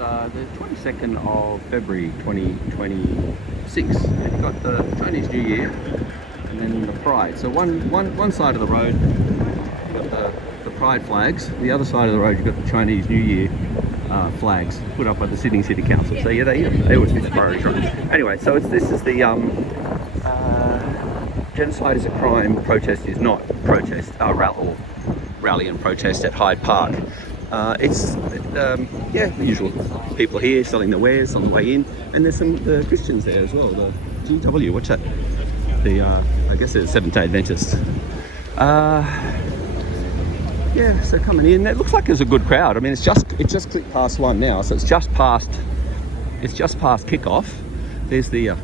the 22nd of February 2026, and you've got the Chinese New Year and then the Pride. So one side of the road you've got the Pride flags, the other side of the road you've got the Chinese New Year flags put up by the Sydney City Council. So yeah, they always fix priority right. Anyway, so this is the Genocide is a Crime protest is not protest, rally and protest at Hyde Park. It's yeah, the usual people here selling their wares on the way in, and there's some Christians there as well. The GW, what's that? The I guess it's Seventh-day Adventists. Yeah, so coming in, it looks like there's a good crowd. I mean, it just clicked past 1 now, so it's just past kickoff. There's the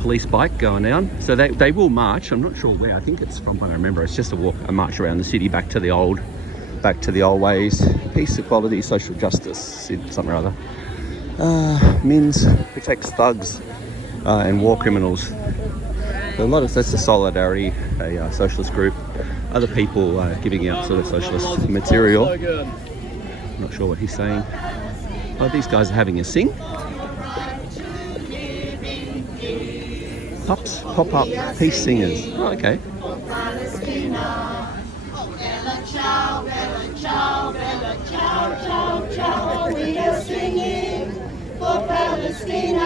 police bike going down, so they will march. I'm not sure where. I think it's, from what I remember, it's just a march around the city back to the old ways. Peace, equality, social justice, something or other. Min's protects thugs and war criminals. So that's a solidarity, a socialist group. Other people giving out sort of socialist material. I'm not sure what he's saying. Oh, these guys are having a sing. Pop-up peace singers. Oh, okay. We are singing for Palestine,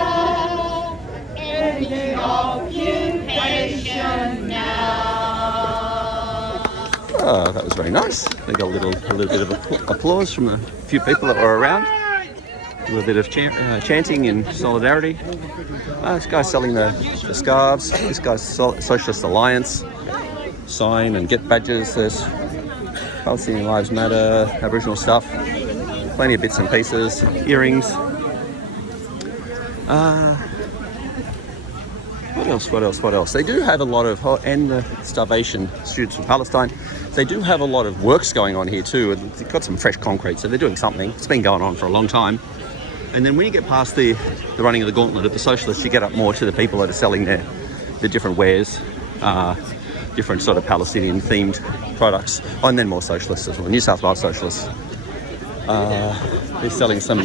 ending occupation now. Oh, that was very nice. They got a little bit of applause from a few people that were around. A little bit of chanting in solidarity. This guy's selling the scarves. This guy's Socialist Alliance sign and get badges. There's Palestinian Lives Matter, Aboriginal stuff. Plenty of bits and pieces. Earrings. What else? They do have a lot of, and the starvation students from Palestine. They do have a lot of works going on here too. They've got some fresh concrete, so they're doing something. It's been going on for a long time. And then when you get past the running of the gauntlet of the socialists, you get up more to the people that are selling the different wares, different sort of Palestinian themed products, and then more socialists as well, New South Wales socialists. They're selling some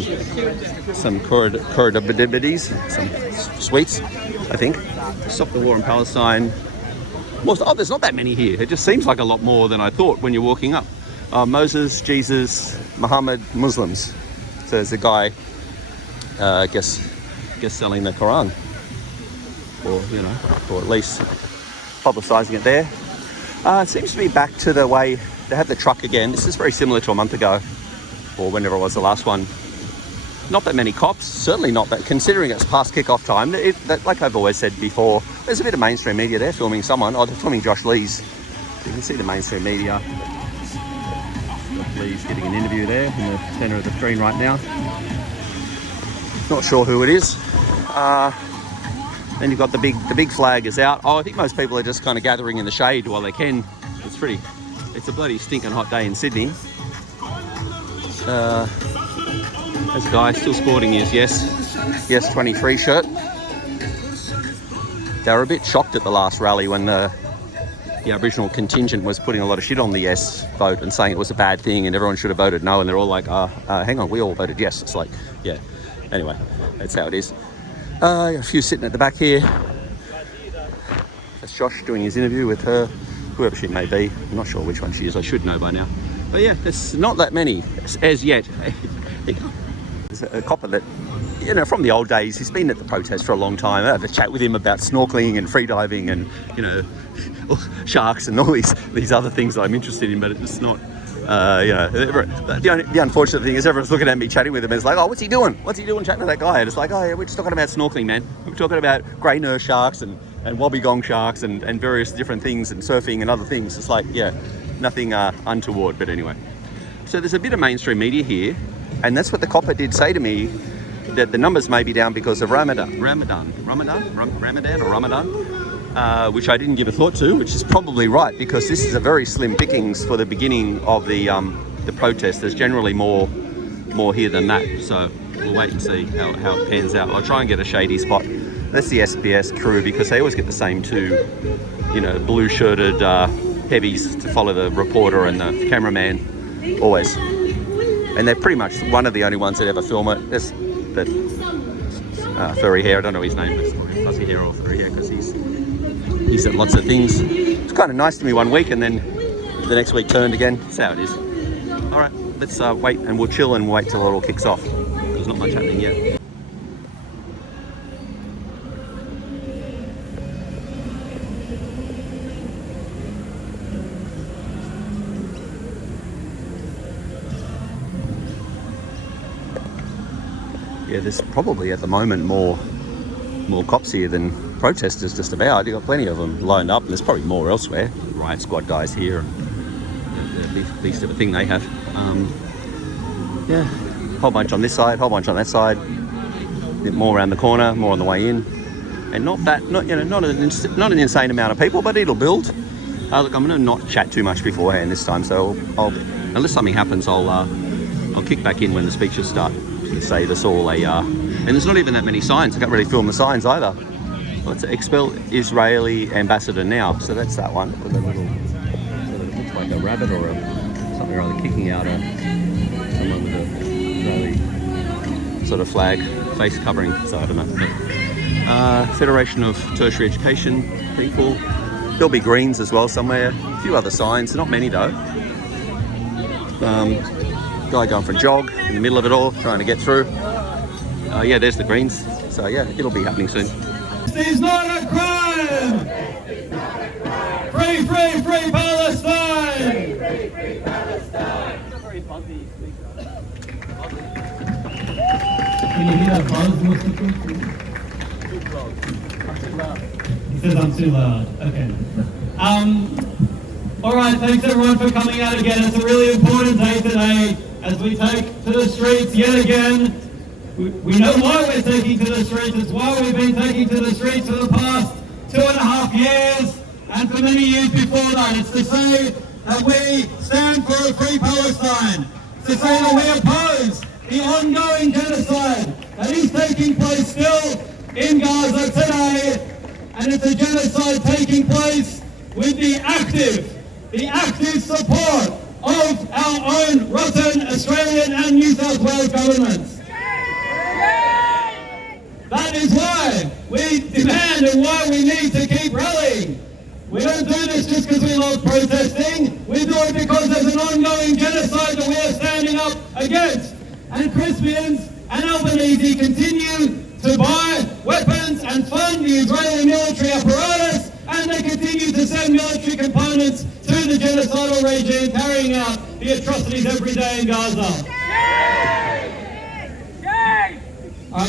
corridorities, some sweets, I think. Stop the war in Palestine. There's not that many here. It just seems like a lot more than I thought when you're walking up. Moses, Jesus, Muhammad, Muslims. So there's a guy, I guess selling the Quran, or at least publicising it there. It seems to be back to the way they have the truck again. This is very similar to a month ago, or whenever it was the last one. Not that many cops, certainly not that, considering it's past kick-off time. Like I've always said before, there's a bit of mainstream media there filming someone. Oh, they're filming Josh Lees. You can see the mainstream media. Josh Lees getting an interview there in the centre of the screen right now. Not sure who it is. Then you've got the big flag is out. Oh, I think most people are just kind of gathering in the shade while they can. It's a bloody stinking hot day in Sydney. There's a guy still sporting his Yes 23 shirt. They were a bit shocked at the last rally when the Aboriginal contingent was putting a lot of shit on the yes vote and saying it was a bad thing and everyone should have voted no, and they're all like, hang on, we all voted yes. It's like, yeah. Anyway, that's how it is. Got a few sitting at the back here. That's Josh doing his interview with her, whoever she may be. I'm not sure which one she is. I should know by now. But yeah, there's not that many as yet. There's a copper that, from the old days, he's been at the protest for a long time. I have a chat with him about snorkelling and freediving and, sharks and all these other things that I'm interested in, but it's not, the unfortunate thing is everyone's looking at me chatting with him and it's like, oh, what's he doing? What's he doing chatting to that guy? And it's like, oh yeah, we're just talking about snorkeling, man. We're talking about grey nurse sharks and wobbegong sharks and various different things and surfing and other things. It's like, yeah, nothing untoward, but anyway. So there's a bit of mainstream media here, and that's what the copper did say to me, that the numbers may be down because of Ramadan, which I didn't give a thought to, which is probably right, because this is a very slim pickings for the beginning of the protest. There's generally more here than that, so we'll wait and see how it pans out. I'll try and get a shady spot. That's the SBS crew, because they always get the same two, blue-shirted heavies to follow the reporter and the cameraman, always. and they're pretty much one of the only ones that ever film it. There's that furry hair, I don't know his name, but it's probably fuzzy hair or furry hair because he's at lots of things. It's kind of nice to me one week and then the next week turned again. That's how it is. All right, let's wait and we'll chill and wait till it all kicks off. There's not much happening yet. Yeah, there's probably at the moment more cops here than protesters just about. You've got plenty of them lined up and there's probably more elsewhere. Riot squad guys here and the beast of a thing they have. Yeah, whole bunch on this side, whole bunch on that side. A bit more around the corner, more on the way in. And not an insane amount of people, but it'll build. Look, I'm going to not chat too much beforehand this time, so unless something happens, I'll kick back in when the speeches start. To save us all and there's not even that many signs. I can't really film the signs either. Well, it's expel Israeli ambassador now, so that's that one with a little it looks like a rabbit or something or other kicking out someone with a Israeli sort of flag face covering, so I don't know. But, Federation of Tertiary Education people, there'll be greens as well somewhere, a few other signs, not many though. Guy going for a jog in the middle of it all, trying to get through. Yeah, there's the Greens. So yeah, it'll be happening soon. This is not a crime! Free, free, free Palestine! Free, free, free Palestine! Can you hear that buzz? He says I'm too loud. Okay. Alright, thanks everyone for coming out again. It's a really important day today as we take to the streets yet again. We know why we're taking to the streets. It's why we've been taking to the streets for the past 2.5 years and for many years before that. It's to say that we stand for a free Palestine. It's to say that we oppose the ongoing genocide that is taking place still in Gaza today. And it's a genocide taking place with the active support of our own rotten Australian and New South Wales governments. That is why we demand and why we need to keep rallying. We don't do this just because we love protesting. We do it because there's an ongoing genocide that we are standing up against. And Crispians and Albanese continue to buy weapons and fund the Israeli military apparatus, and they continue to send military components to the genocidal regime carrying out the atrocities every day in Gaza.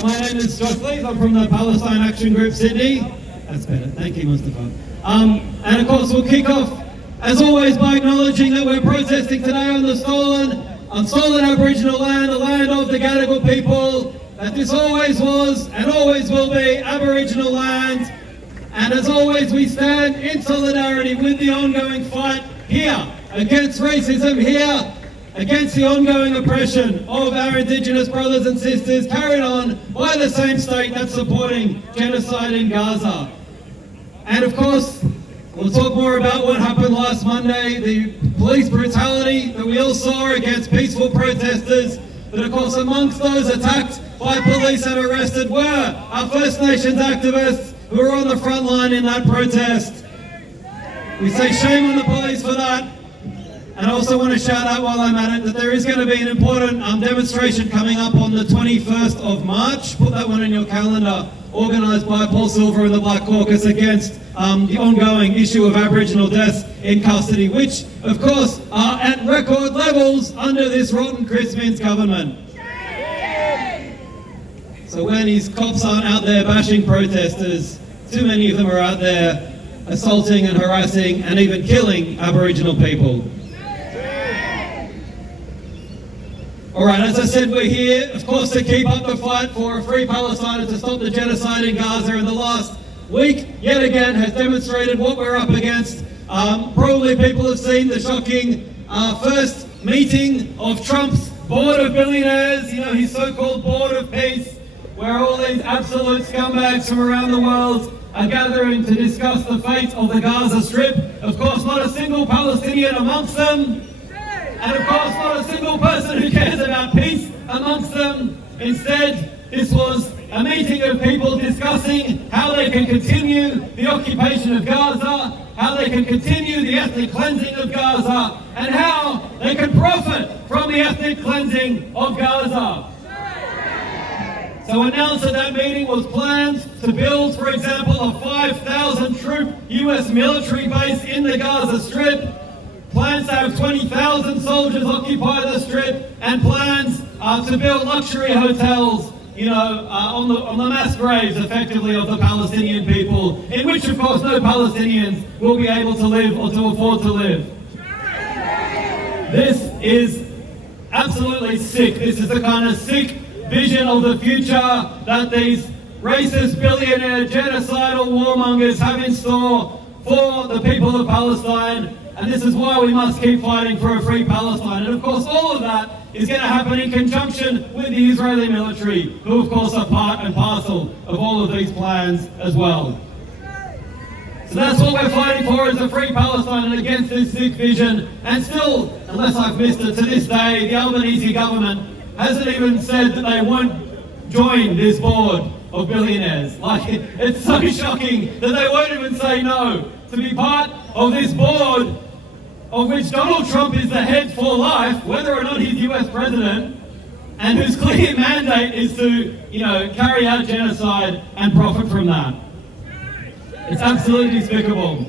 My name is Snorkelling. I'm from the Palestine Action Group Sydney. That's better. Thank you, Mustafa. And of course, we'll kick off, as always, by acknowledging that we're protesting today on stolen Aboriginal land, the land of the Gadigal people, that this always was and always will be Aboriginal land. And as always, we stand in solidarity with the ongoing fight here against racism, here against the ongoing oppression of our Indigenous brothers and sisters carried on by the same state that's supporting genocide in Gaza. And of course, we'll talk more about what happened last Monday, the police brutality that we all saw against peaceful protesters. But of course, amongst those attacked by police and arrested were our First Nations activists who were on the front line in that protest. We say shame on the police for that. And I also want to shout out while I'm at it that there is going to be an important demonstration coming up on the 21st of March. Put that one in your calendar. Organised by Paul Silver and the Black Caucus against the ongoing issue of Aboriginal deaths in custody, which of course are at record levels under this rotten Crispians government. So when these cops aren't out there bashing protesters, too many of them are out there assaulting and harassing and even killing Aboriginal people. Alright, as I said, we're here, of course, to keep up the fight for a free Palestine and to stop the genocide in Gaza. And the last week, yet again, has demonstrated what we're up against. Probably people have seen the shocking first meeting of Trump's board of billionaires, you know, his so-called board of peace, where all these absolute scumbags from around the world are gathering to discuss the fate of the Gaza Strip. Of course, not a single Palestinian amongst them. And of course, not a single person who cares about peace amongst them. Instead, this was a meeting of people discussing how they can continue the occupation of Gaza, how they can continue the ethnic cleansing of Gaza, and how they can profit from the ethnic cleansing of Gaza. So announced at that meeting was plans to build, for example, a 5,000 troop US military base in the Gaza Strip, plans to have 20,000 soldiers occupy the Strip, and plans to build luxury hotels, on the mass graves, effectively, of the Palestinian people, in which, of course, no Palestinians will be able to live or to afford to live. This is absolutely sick. This is the kind of sick vision of the future that these racist, billionaire, genocidal warmongers have in store for the people of Palestine. And this is why we must keep fighting for a free Palestine. And of course, all of that is going to happen in conjunction with the Israeli military, who of course are part and parcel of all of these plans as well. So that's what we're fighting for, is a free Palestine and against this sick vision. And still, unless I've missed it, to this day, the Albanese government hasn't even said that they won't join this board of billionaires. Like, it's so shocking that they won't even say no to be part of this board of which Donald Trump is the head for life, whether or not he's US president, and whose clear mandate is to, carry out genocide and profit from that. It's absolutely despicable.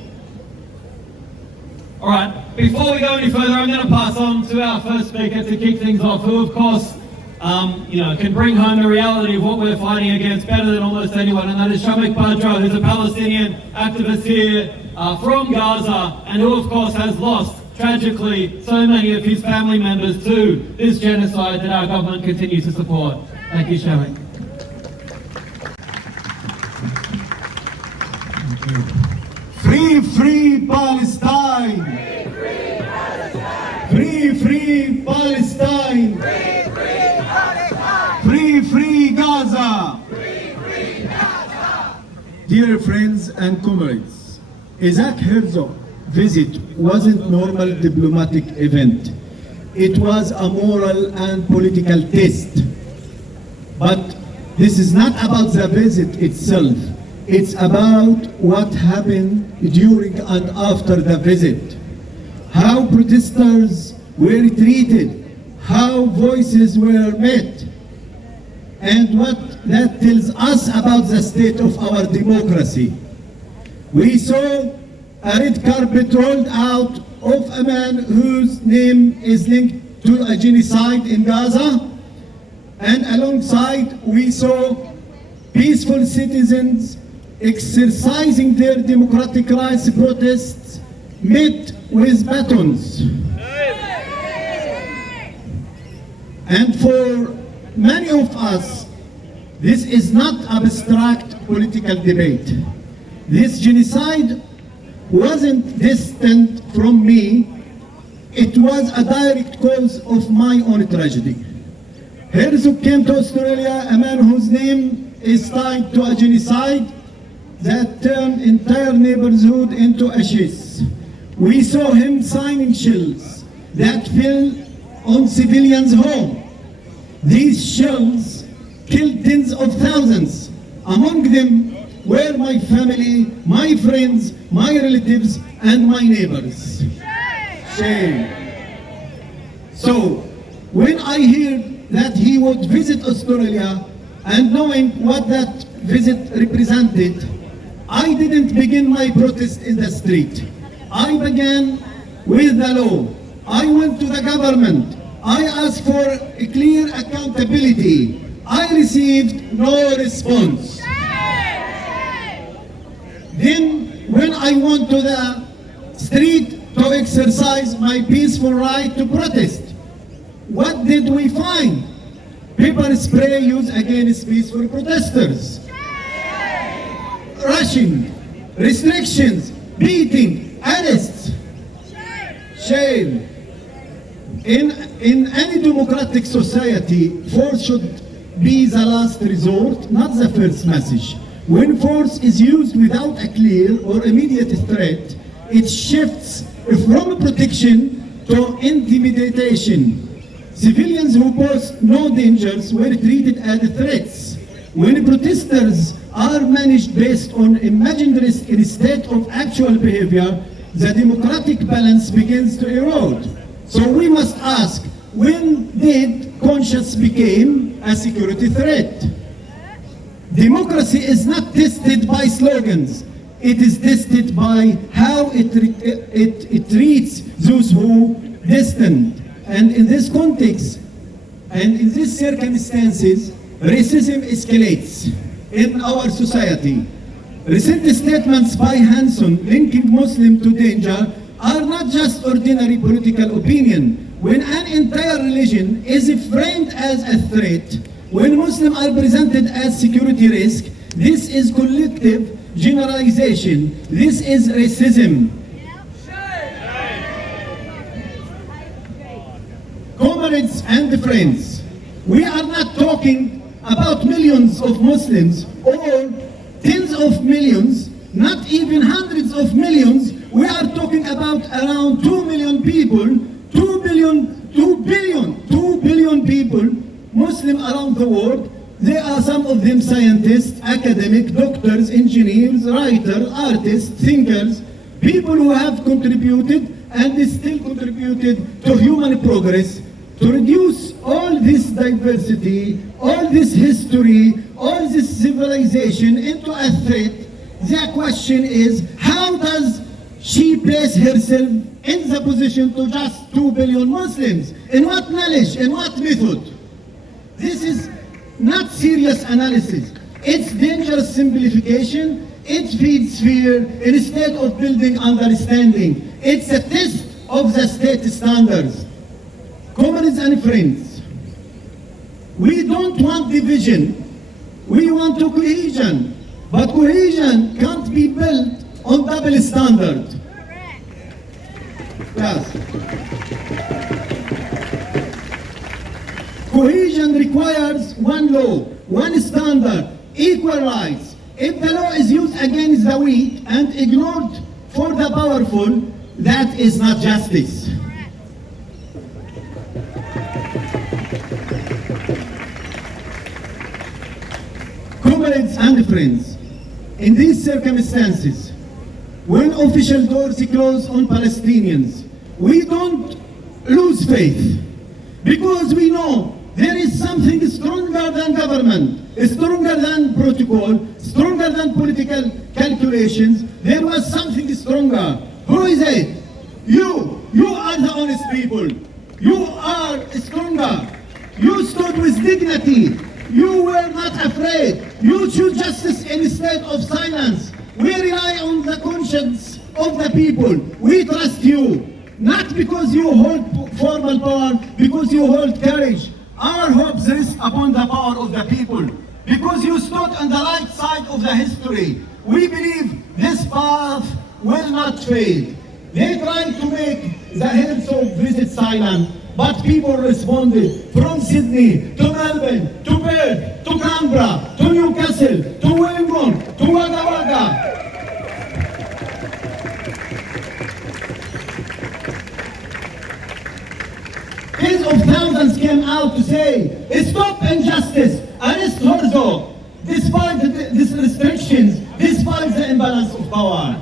All right, before we go any further, I'm going to pass on to our first speaker to kick things off, who of course, can bring home the reality of what we're fighting against better than almost anyone, and that is Shamikh Badra, who's a Palestinian activist here from Gaza, and who of course has lost, tragically, so many of his family members to this genocide that our government continues to support. Thank you, Shelly. Free, free Palestine! Free, free Palestine! Free, free Palestine! Free, free Gaza! Free, free Gaza! Dear friends and comrades, Isaac Herzog visit wasn't normal diplomatic event. It was a moral and political test. But this is not about the visit itself. It's about what happened during and after the visit. How protesters were treated, how voices were met, and what that tells us about the state of our democracy. We saw a red carpet rolled out of a man whose name is linked to a genocide in Gaza, and alongside we saw peaceful citizens exercising their democratic rights protests met with batons. And for many of us, this is not abstract political debate. This genocide wasn't distant from me. It was a direct cause of my own tragedy. Herzog came to Australia, a man whose name is tied to a genocide that turned entire neighborhood into ashes. We saw him signing shells that fell on civilians' homes. These shells killed tens of thousands. Among them were my family, my friends, my relatives, and my neighbors. Shame. So, when I heard that he would visit Australia, and knowing what that visit represented, I didn't begin my protest in the street. I began with the law. I went to the government. I asked for a clear accountability. I received no response. Then, when I went to the street to exercise my peaceful right to protest, what did we find? Pepper spray used against peaceful protesters. Rushing, restrictions, beating, arrests. Shame. In any democratic society, force should be the last resort, not the first message. When force is used without a clear or immediate threat, it shifts from protection to intimidation. Civilians who pose no dangers were treated as threats. When protesters are managed based on imagined risk instead of actual behavior, the democratic balance begins to erode. So we must ask, when did conscience become a security threat? Democracy is not tested by slogans. It is tested by how it treats those who distant. And in this context, and in these circumstances, racism escalates in our society. Recent statements by Hanson linking Muslim to danger are not just ordinary political opinion. When an entire religion is framed as a threat, when Muslims are presented as security risk, this is collective generalization. This is racism. Comrades and friends, we are not talking about millions of Muslims or tens of millions, not even hundreds of millions. We are talking about around 2 million people, 2 billion people, Muslim around the world. There are some of them scientists, academics, doctors, engineers, writers, artists, thinkers, people who have contributed and still contributed to human progress. To reduce all this diversity, all this history, all this civilization into a threat, the question is, how does she place herself in the position to just 2 billion Muslims? In what knowledge, in what method? This is not serious analysis. It's dangerous simplification. It feeds fear instead of building understanding. It's a test of the state standards. Comrades and friends, we don't want division, we want cohesion, but cohesion can't be built on double standard. Yes. Cohesion requires one law, one standard, equal rights. If the law is used against the weak and ignored for the powerful, that is not justice. Comrades and friends, in these circumstances, when official doors close on Palestinians, we don't lose faith, because we know there is something stronger than government, stronger than protocol, stronger than political calculations. There was something stronger. Who is it? You are the honest people. You are stronger. You stood with dignity. You were not afraid. You choose justice instead of silence. We rely on the conscience of the people. We trust you, not because you hold formal power, because you hold courage. Our hopes rest upon the power of the people, because you stood on the right side of the history. We believe this path will not fade. They tried to make the Herzog visit silent, but people responded from Sydney to Melbourne, to Perth, to Canberra, to Newcastle, to Wollongong, to Wagga Wagga. Tens of thousands came out to say, stop injustice, arrest Herzog, despite these restrictions, despite the imbalance of power.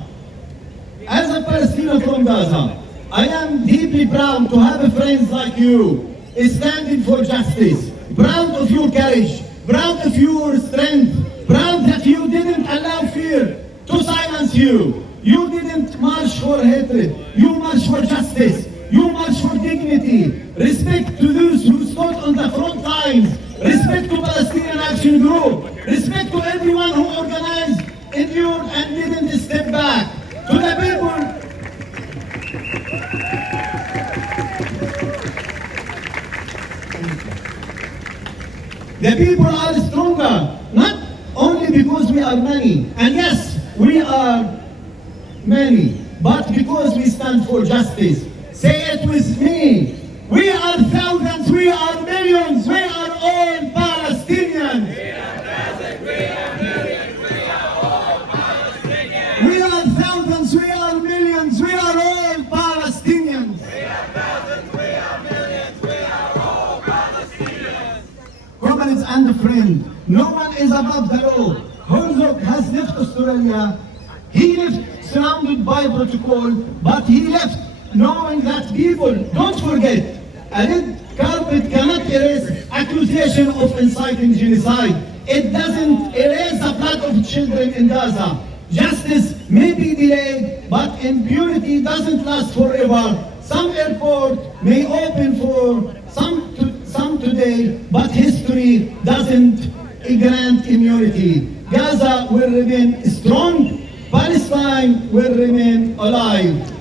As a Palestinian from Gaza, I am deeply proud to have friends like you standing for justice, proud of your courage, proud of your strength, proud that you didn't allow fear to silence you. You didn't march for hatred, you marched for justice, you marched for dignity. Respect to those who stood on the front lines, respect to Palestinian Action Group, respect to everyone who organized, endured and didn't step back. To the people, the people are stronger, not only because we are many, and yes, we are many, but because we stand for justice. Say it with me. We are thousands, we are millions, we are all Palestinians. We are thousands, we are millions, we are all Palestinians. We are thousands, we are millions, we are all Palestinians. We are thousands. comrades and friends, no one is above the law. Herzog has left Australia. He left surrounded by protocol, but he left knowing that people, don't forget, a red carpet cannot erase accusation of inciting genocide. It doesn't erase the blood of children in Gaza. Justice may be delayed, but impunity doesn't last forever. Some airport may open for some today, but history doesn't grant immunity. Gaza will remain strong. Palestine will remain alive.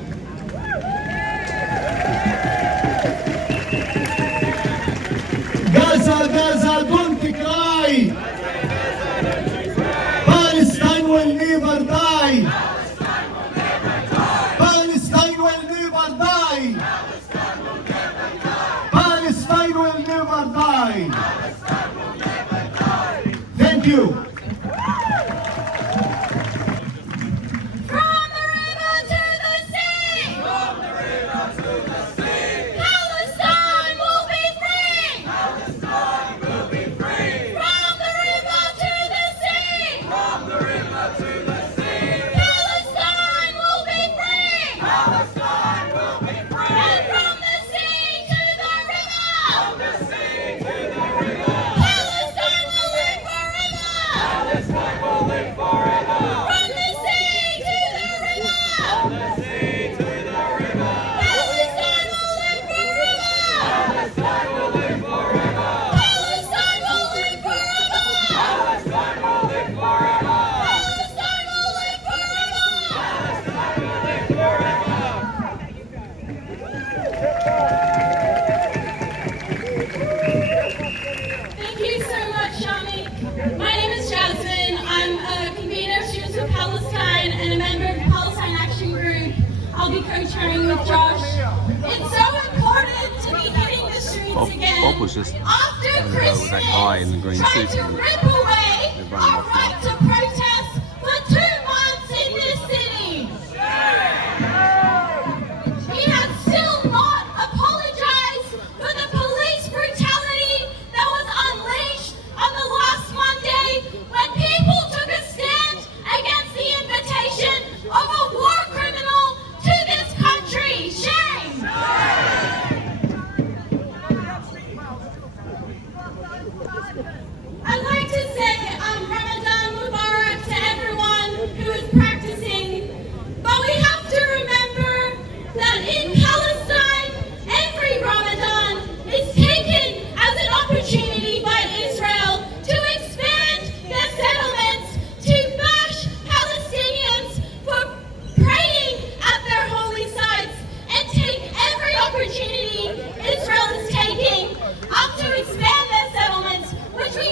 Gaza, Gaza, don't cry. Palestine will never die. Palestine will never die. Palestine will never die. Thank you. Thank you so much, Shamikh. My name is Jasmine. I'm a convener of Students for Palestine and a member of the Palestine Action Group. I'll be co-chairing with Josh. It's so important to be hitting the streets again. Bob was just after Christmas, with that guy in the green trying suit. to rip away our right to protest for 2 months in this city. We have still not apologized for the police brutality that was unleashed on the last Monday when people took a stand against the invitation of a war criminal to this country. Shame! I'd like to say Ramadan Mubarak to everyone who is practicing, but we have to remember that in Palestine, every Ramadan is taken as an opportunity by Israel to expand their settlements, to bash Palestinians for praying at their holy sites, and take every opportunity Israel is taking up to expand their settlements, which we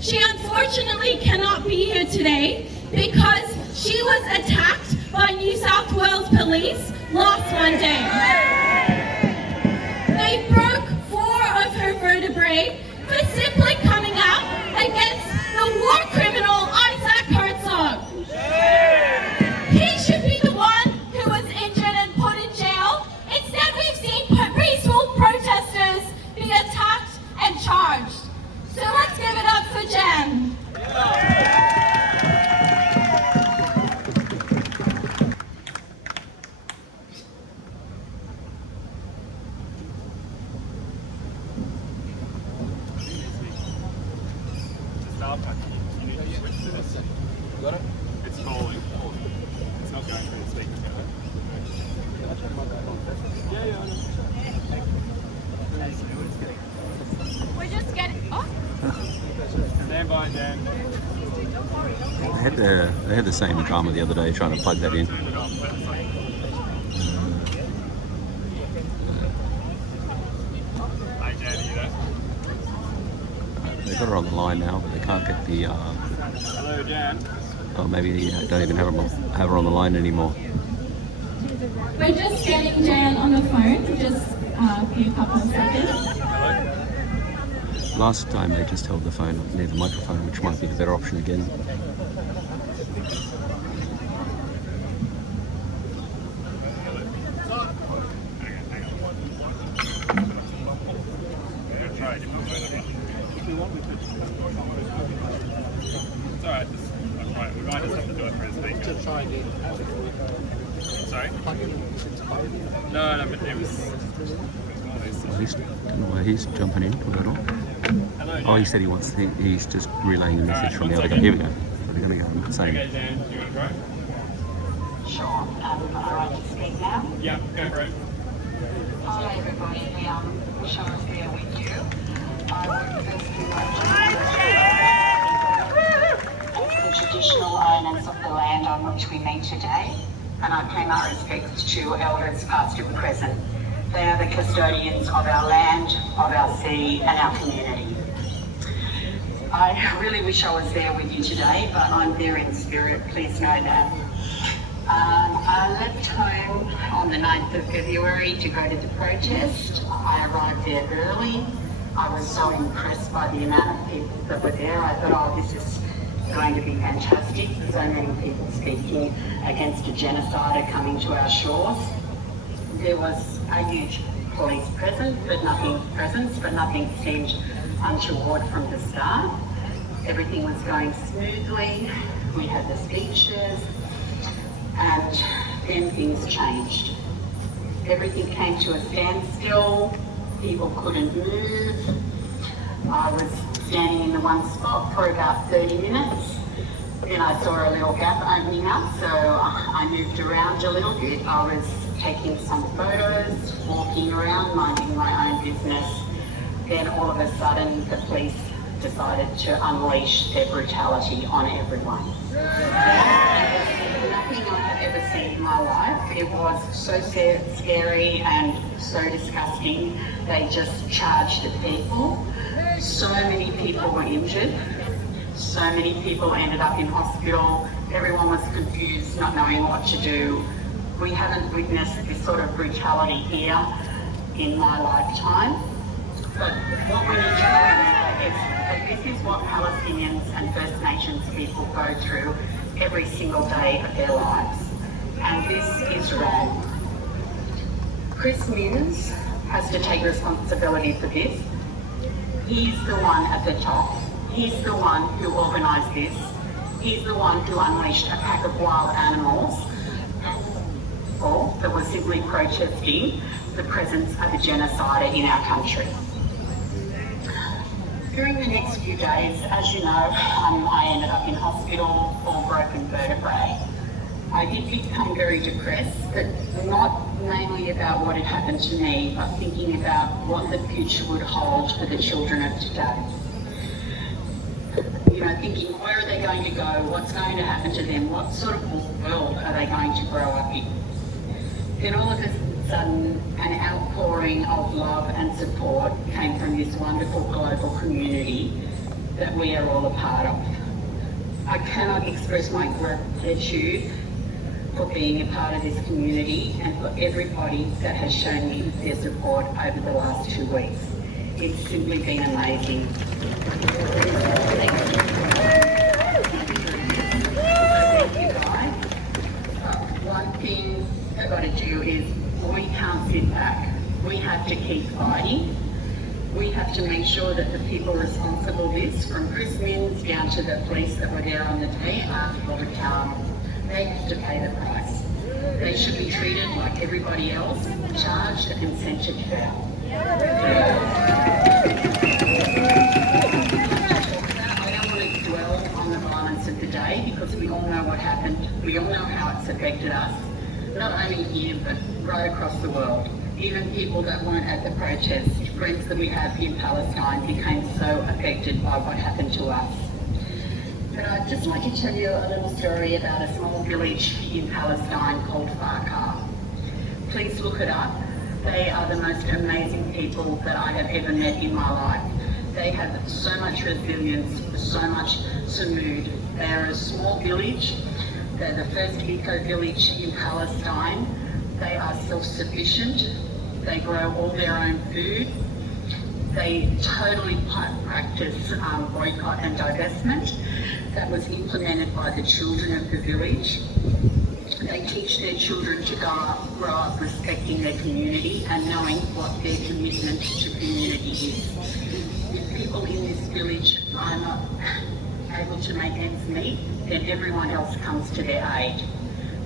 She unfortunately cannot be here today because she was attacked by New South Wales police last Monday. They broke 4 of her vertebrae for simply coming out against the war criminal Isaac Herzog. He should be the one who was injured and put in jail. Instead, we've seen peaceful protesters be attacked and charged. So let's give it up for Jann. Got it? It's falling. It's not going through the speaker. Yeah, We're just getting. Oh. Stand by, Dan. They had the same drama the other day trying to plug that in. Turn it off. Hi, Jan, are you there? They've got her on the line now, but they can't get the. Hello, Jan. Oh, maybe they don't even have her on the line anymore. We're just getting Jann on the phone. Just give a couple of seconds. Last time they just held the phone near the microphone, which might be the better option again. It's alright, we might just have to do it for his speaker. Sorry? No, but it was one of these. I don't know why he's jumping in. Hello, Oh, he Jan. said he's just relaying a message from the other guy. Here we go. We're going to go. Same. Okay, Jan, do you want to go? Sure. Alright to speak now. Yeah, go for it. Hi everybody, Shell's here with you. I would firstly like to as the traditional owners of the land on which we meet today, and I pay my respects to elders past and present. They are the custodians of our land, of our sea and our community. I really wish I was there with you today, but I'm there in spirit, please know that. I left home on the 9th of February to go to the protest. I arrived there early. I was so impressed by the amount of people that were there. I thought, oh, this is going to be fantastic. So many people speaking against a genocide coming to our shores. There was a huge police presence, but nothing seemed untoward from the start. Everything was going smoothly. We had the speeches. And then things changed. Everything came to a standstill. People couldn't move. I was standing in the one spot for about 30 minutes. Then I saw a little gap opening up, so I moved around a little bit. I was taking some photos, walking around, minding my own business. Then all of a sudden, the police decided to unleash their brutality on everyone. Nothing I have ever seen in my life. It was so scary and so disgusting. They just charged the people. So many people were injured. So many people ended up in hospital. Everyone was confused, not knowing what to do. We haven't witnessed this sort of brutality here in my lifetime. But what we need to remember is that this is what Palestinians and First Nations people go through every single day of their lives. And this is wrong. Chris Minns has to take responsibility for this. He's the one at the top. He's the one who organised this. He's the one who unleashed a pack of wild animals that were simply protesting the presence of a genocider in our country. During the next few days, as you know, I ended up in hospital, all broken vertebrae. I did become very depressed, but not mainly about what had happened to me, but thinking about what the future would hold for the children of today. You know, thinking, where are they going to go? What's going to happen to them? What sort of world are they going to grow up in? Then all of a sudden, an outpouring of love and support came from this wonderful global community that we are all a part of. I cannot express my gratitude for being a part of this community and for everybody that has shown me their support over the last 2 weeks. It's simply been amazing. Thank you guys. One thing I've got to do is we can't sit back. We have to keep fighting. We have to make sure that the people responsible for this, from Chris Minns down to the police that were there on the day, they have to pay the price. They should be treated like everybody else, charged and sent to jail. I don't want to dwell on the violence of the day because we all know what happened. We all know how it's affected us, not only here but right across the world. Even people that weren't at the protest, friends that we have in Palestine, became so affected by what happened to us. But I'd just like to tell you a little story about a small village in Palestine called Faruqi. Please look it up. They are the most amazing people that I have ever met in my life. They have so much resilience, so much samud. They are a small village. They're the first eco-village in Palestine. They are self-sufficient. They grow all their own food. They totally practice boycott and divestment. That was implemented by the children of the village. They teach their children to grow up respecting their community and knowing what their commitment to community is. If people in this village are not able to make ends meet, then everyone else comes to their aid.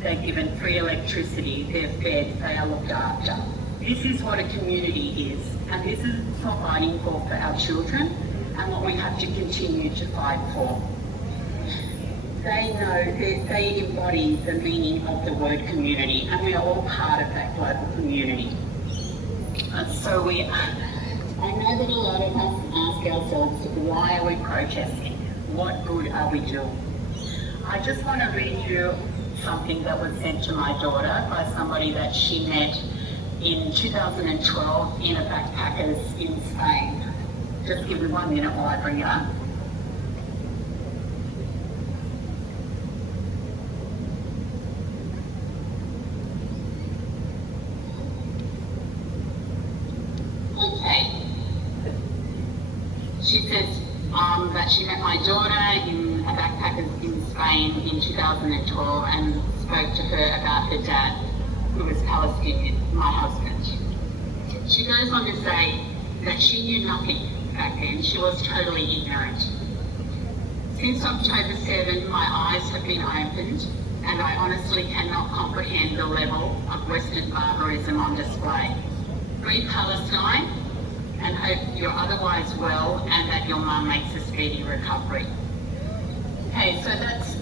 They're given free electricity, they're fed, they are looked after. This is what a community is, and this is what we're fighting for our children and what we have to continue to fight for. They know, they embody the meaning of the word community, and we are all part of that global community. I know that a lot of us ask ourselves, why are we protesting? What good are we doing? I just want to read you something that was sent to my daughter by somebody that she met in 2012 in a backpackers in Spain. Just give me 1 minute while I bring it up. Okay. She says that she met my daughter in a backpackers in Spain in 2012 and spoke to her about her dad, who was Palestinian, my husband. She goes on to say that she knew nothing back then. She was totally ignorant. Since October 7, my eyes have been opened, and I honestly cannot comprehend the level of Western barbarism on display. Free Palestine, and hope you're otherwise well and that your mum makes a speedy recovery. Okay, so that's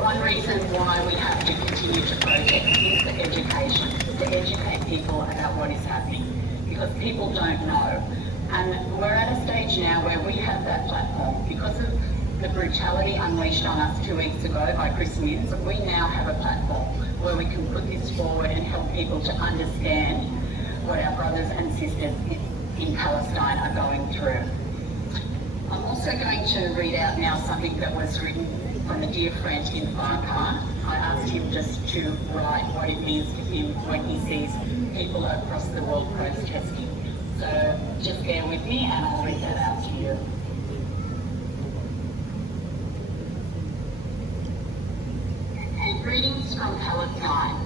one reason why we have to continue to protest is the education, to educate people about what is happening, because people don't know. And we're at a stage now where we have that platform. Because of the brutality unleashed on us 2 weeks ago by Chris Minns, we now have a platform where we can put this forward and help people to understand what our brothers and sisters in Palestine are going through. I'm also going to read out now something that was written from a dear friend in Faruqi. I asked him just to write what it means to him when he sees people across the world protesting. So just bear with me and I'll read that out to you. Greetings from Palestine.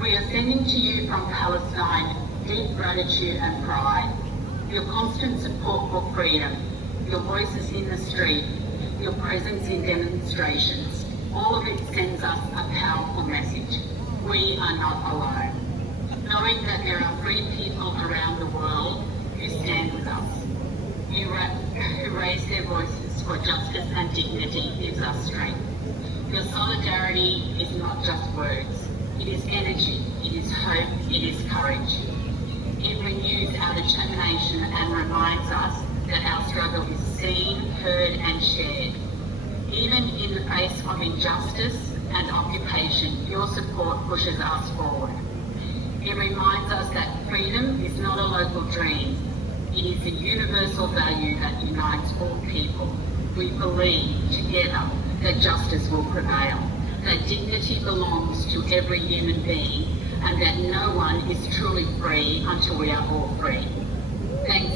We are sending to you from Palestine deep gratitude and pride. Your constant support for freedom, your voices in the street, your presence in demonstrations, all of it sends us a powerful message. We are not alone. Knowing that there are free people around the world who stand with us, who raise their voices for justice and dignity gives us strength. Your solidarity is not just words. It is energy, it is hope, it is courage. It renews our determination and reminds us that our struggle is seen, heard and shared. Even in the face of injustice and occupation, your support pushes us forward. It reminds us that freedom is not a local dream. It is a universal value that unites all people. we believe together that justice will prevail, that dignity belongs to every human being, and that no one is truly free until we are all free. Thanks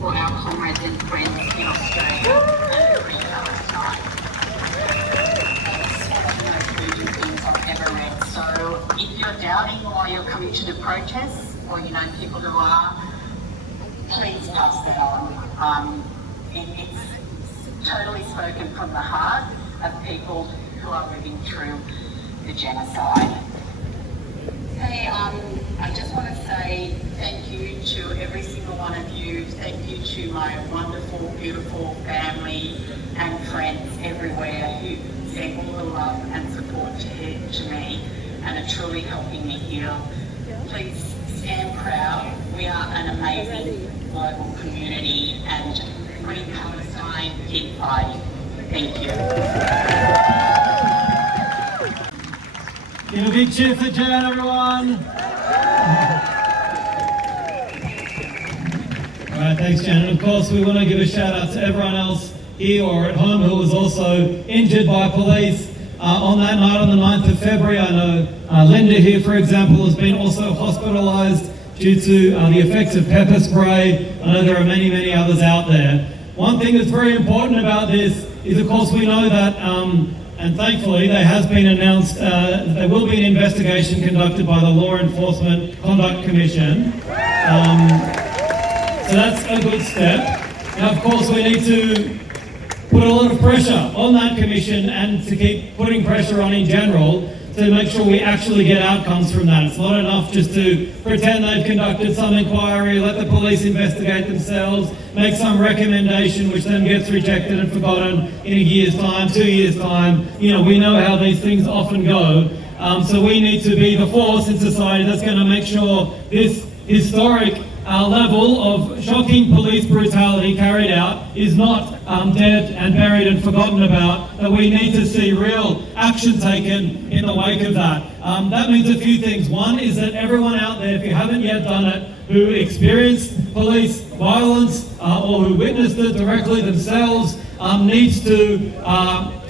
for our comrades and friends in Australia and free Palestine. It's one of the most moving things I've ever read. So if you're doubting why you're coming to the protests, or you know people who are, please pass that on. It's totally spoken from the heart of people who are living through the genocide. Hey, I just want to say thank you to every single one of you. Thank you to my wonderful, beautiful family and friends everywhere who send all the love and support to me and are truly helping me heal. Please stand proud. We are an amazing global community, and Free Palestine, keep fighting. Thank you. Give a big cheer for Jann, everyone. All right, thanks, Jann. And of course, we want to give a shout out to everyone else here or at home who was also injured by police on that night on the 9th of February. I know Linda here, for example, has been also hospitalised due to the effects of pepper spray. I know there are many, many others out there. One thing that's very important about this is, of course, we know that, and thankfully there has been announced that there will be an investigation conducted by the Law Enforcement Conduct Commission. So that's a good step. Now, of course, we need to put a lot of pressure on that commission and to keep putting pressure on in general to make sure we actually get outcomes from that. It's not enough just to pretend they've conducted some inquiry, let the police investigate themselves, make some recommendation which then gets rejected and forgotten in a year's time, 2 years' time. You know, we know how these things often go. So we need to be the force in society that's going to make sure this historic level of shocking police brutality carried out is not dead and buried and forgotten about, that we need to see real action taken in the wake of that. That means a few things. One is that everyone out there, if you haven't yet done it, who experienced police violence or who witnessed it directly themselves, needs to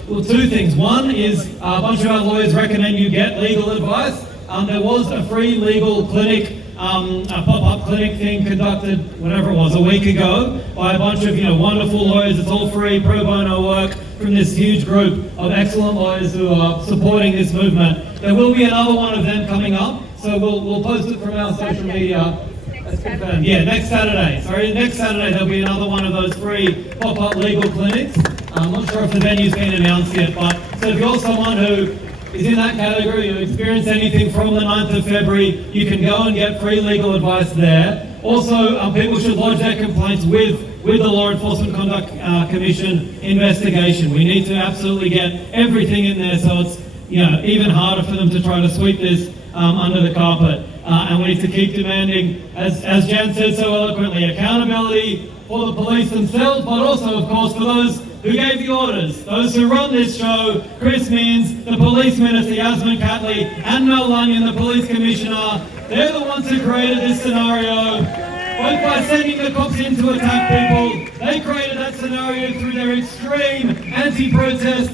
well, two things. One is a bunch of our lawyers recommend you get legal advice. There was a free legal clinic, a pop-up clinic thing conducted, whatever it was, a week ago by a bunch of wonderful lawyers. It's all free, pro bono work from this huge group of excellent lawyers who are supporting this movement. There will be another one of them coming up, so we'll post it from our social media. Let's confirm. Yeah, next Saturday. Sorry, next Saturday there'll be another one of those free pop-up legal clinics. I'm not sure if the venue's been announced yet, but so if you're someone who is in that category, you experience anything from the 9th of February, you can go and get free legal advice there. Also, people should lodge their complaints with the Law Enforcement Conduct Commission investigation. We need to absolutely get everything in there so it's even harder for them to try to sweep this under the carpet. And we need to keep demanding, as Jann said so eloquently, accountability for the police themselves, but also, of course, for those who gave the orders, those who run this show, Chris Means, the police minister, Jasmine Catley, and Mel Lanyon, the police commissioner. They're the ones who created this scenario, both by sending the cops in to attack people. They created that scenario through their extreme anti-protest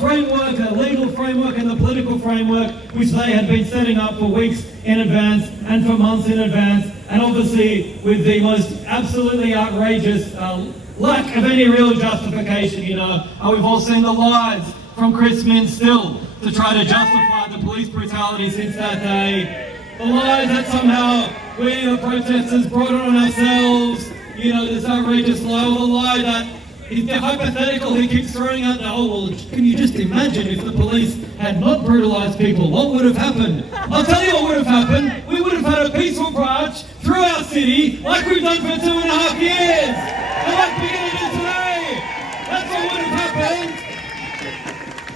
framework, the legal framework and the political framework, which they had been setting up for weeks in advance and for months in advance, and obviously with the most absolutely outrageous lack of any real justification. We've all seen the lies from Chris Minns still to try to justify the police brutality since that day. The lies that somehow we, the protesters, brought it on ourselves. This outrageous lie, or the lie that the hypothetical he keeps throwing out there. Can you just imagine if the police had not brutalized people? What would have happened? I'll tell you what would have happened. We would have had a peaceful march through our city like we've done for 2.5 years. And like we're going to do today. That's what would have happened.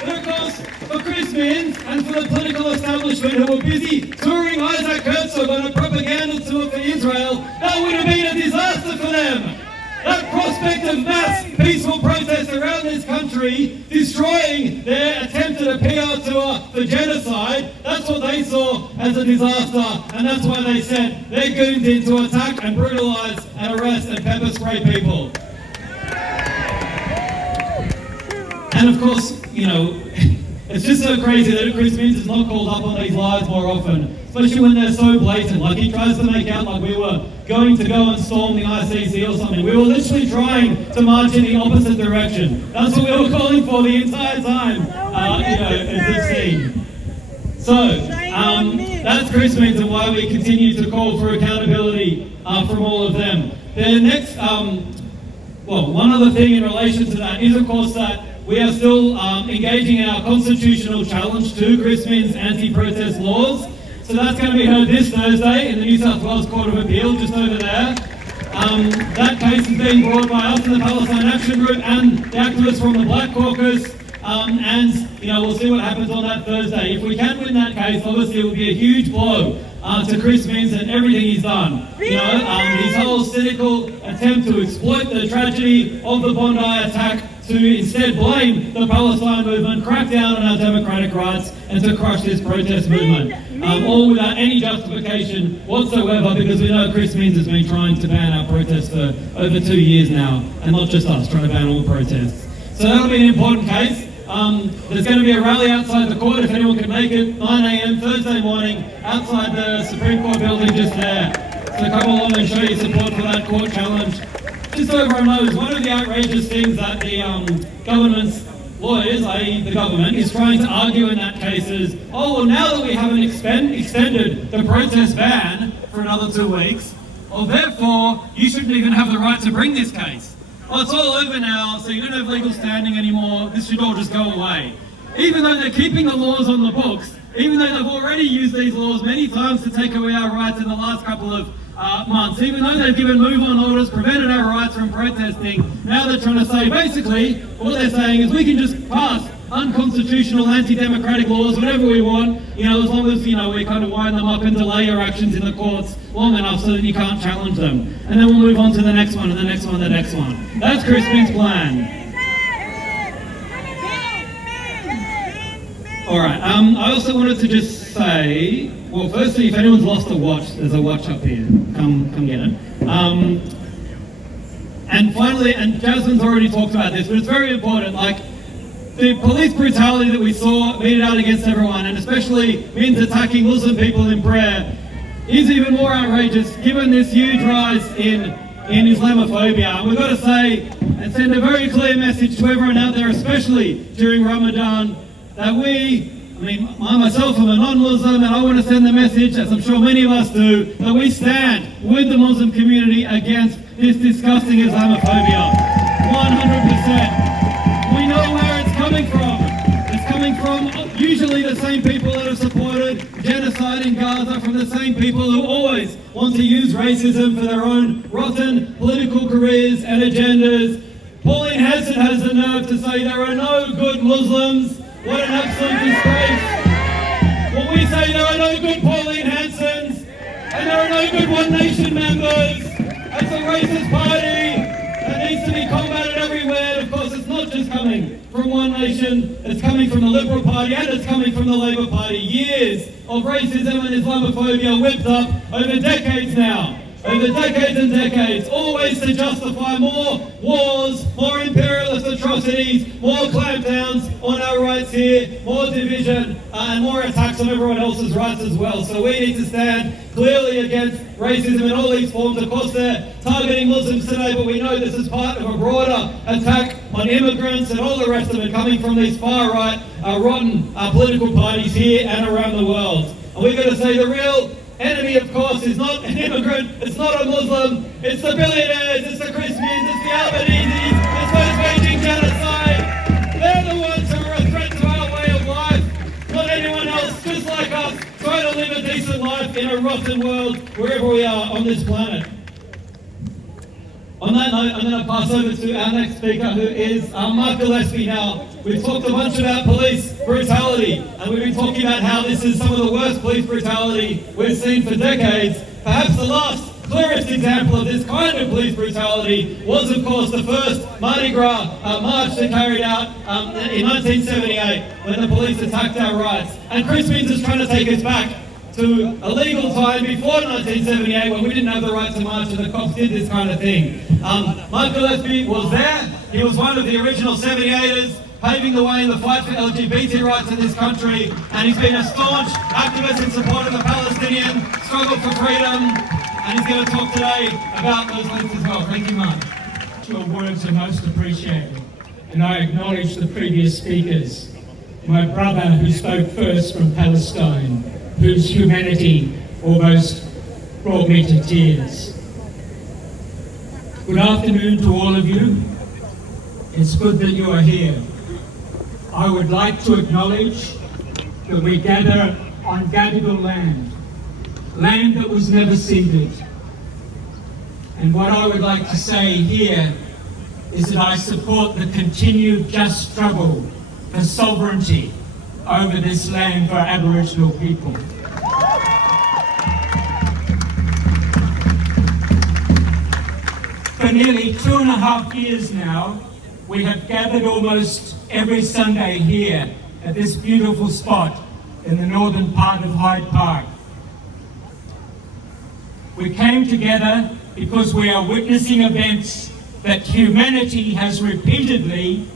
And of course, for Chris Minns and for the political establishment who were busy touring Isaac Herzog on a propaganda tour for Israel, that would have been a disaster for them. That prospect of mass peaceful protests around this country destroying their attempted PR tour for genocide, that's what they saw as a disaster, and that's why they said they're gooned in to attack and brutalise and arrest and pepper spray people. And of course, you know, it's just so crazy that Chris Minns is not called up on these lies more often, especially when they're so blatant. Like, he tries to make out like we were going to go and storm the ICC or something. We were literally trying to march in the opposite direction. That's what we were calling for the entire time, you know, as this scene. So, that's Chris Minns and why we continue to call for accountability from all of them. The next, well, one other thing in relation to that is, of course, that we are still engaging in our constitutional challenge to Chris Minns' anti-protest laws. So that's going to be heard this Thursday in the New South Wales Court of Appeal, just over there. That case is being brought by us in the Palestine Action Group and the activists from the Black Caucus. And, you know, we'll see what happens on that Thursday. If we can win that case, obviously it will be a huge blow to Chris Minns and everything he's done. You know, his whole cynical attempt to exploit the tragedy of the Bondi attack to instead blame the Palestine movement, crack down on our democratic rights, and to crush this protest movement. All without any justification whatsoever, because we know Chris Minns has been trying to ban our protests for over 2 years now, and not just us, trying to ban all protests. So that'll be an important case. There's going to be a rally outside the court, if anyone can make it, 9 a.m. Thursday morning, outside the Supreme Court building just there. So come along and show your support for that court challenge. Just so everyone knows, one of the outrageous things that the government's lawyers, i.e. the government, is trying to argue in that case is, oh, well, now that we haven't extended the protest ban for another 2 weeks, well, therefore, you shouldn't even have the right to bring this case. Well, it's all over now, so you don't have legal standing anymore, this should all just go away. Even though they're keeping the laws on the books, even though they've already used these laws many times to take away our rights in the last couple of months, even though they've given move-on orders, prevented our rights from protesting, now they're trying to say, basically, what they're saying is we can just pass unconstitutional, anti-democratic laws, whatever we want, you know, as long as, you know, we kind of wind them up and delay our actions in the courts long enough so that you can't challenge them. And then we'll move on to the next one, and the next one, and the next one. That's Chris Minns' plan. All right, I also wanted to just say, well, firstly, if anyone's lost a watch, there's a watch up here. Come get it. And finally, and Jasmine's already talked about this, but it's very important, like, the police brutality that we saw meted out against everyone, and especially Minns attacking Muslim people in prayer, is even more outrageous given this huge rise in Islamophobia. And we've got to say and send a very clear message to everyone out there, especially during Ramadan, that I myself am a non-Muslim, and I want to send the message, as I'm sure many of us do, that we stand with the Muslim community against this disgusting Islamophobia. 100%. We know where it's coming from. It's coming from usually the same people that have supported genocide in Gaza, from the same people who always want to use racism for their own rotten political careers and agendas. Pauline Hanson has the nerve to say there are no good Muslims. What an absolute disgrace. Well, we say there are no good Pauline Hansons, and there are no good One Nation members. That's a racist party that needs to be combated everywhere. Of course, it's not just coming from One Nation, it's coming from the Liberal Party, and it's coming from the Labor Party. Years of racism and Islamophobia whipped up over decades now. Over decades and decades, always to justify more wars, more imperialist atrocities, more clampdowns on our rights here, more division, and more attacks on everyone else's rights as well. So we need to stand clearly against racism in all these forms. Of course, they're targeting Muslims today, but we know this is part of a broader attack on immigrants and all the rest of it coming from these far-right, rotten political parties here and around the world. And we've got to say the real enemy, of course, is not an immigrant, it's not a Muslim, it's the billionaires, it's the Chris Minns, it's the Albanese, it's those waging genocide. They're the ones who are a threat to our way of life, not anyone else, just like us, trying to live a decent life in a rotten world, wherever we are on this planet. On that note, I'm going to pass over to our next speaker, who is Mark Gillespie. Now, we've talked a bunch about police brutality, and we've been talking about how this is some of the worst police brutality we've seen for decades. Perhaps the last clearest example of this kind of police brutality was, of course, the first Mardi Gras march that carried out in 1978, when the police attacked our rights. And Chris Minns is trying to take us back to a legal time before 1978, when we didn't have the right to march and the cops did this kind of thing. Mark Gillespie was there. He was one of the original 78ers, paving the way in the fight for LGBT rights in this country, and he's been a staunch activist in support of the Palestinian struggle for freedom, and he's going to talk today about those links as well. Thank you, Mark. Your words are most appreciated, and I acknowledge the previous speakers. My brother who spoke first from Palestine, whose humanity almost brought me to tears. Good afternoon to all of you. It's good that you are here. I would like to acknowledge that we gather on Gadigal land, land that was never ceded. And what I would like to say here is that I support the continued just struggle for sovereignty over this land for Aboriginal people. For nearly 2.5 years now, we have gathered almost every Sunday here at this beautiful spot in the northern part of Hyde Park. We came together because we are witnessing events that humanity has repeatedly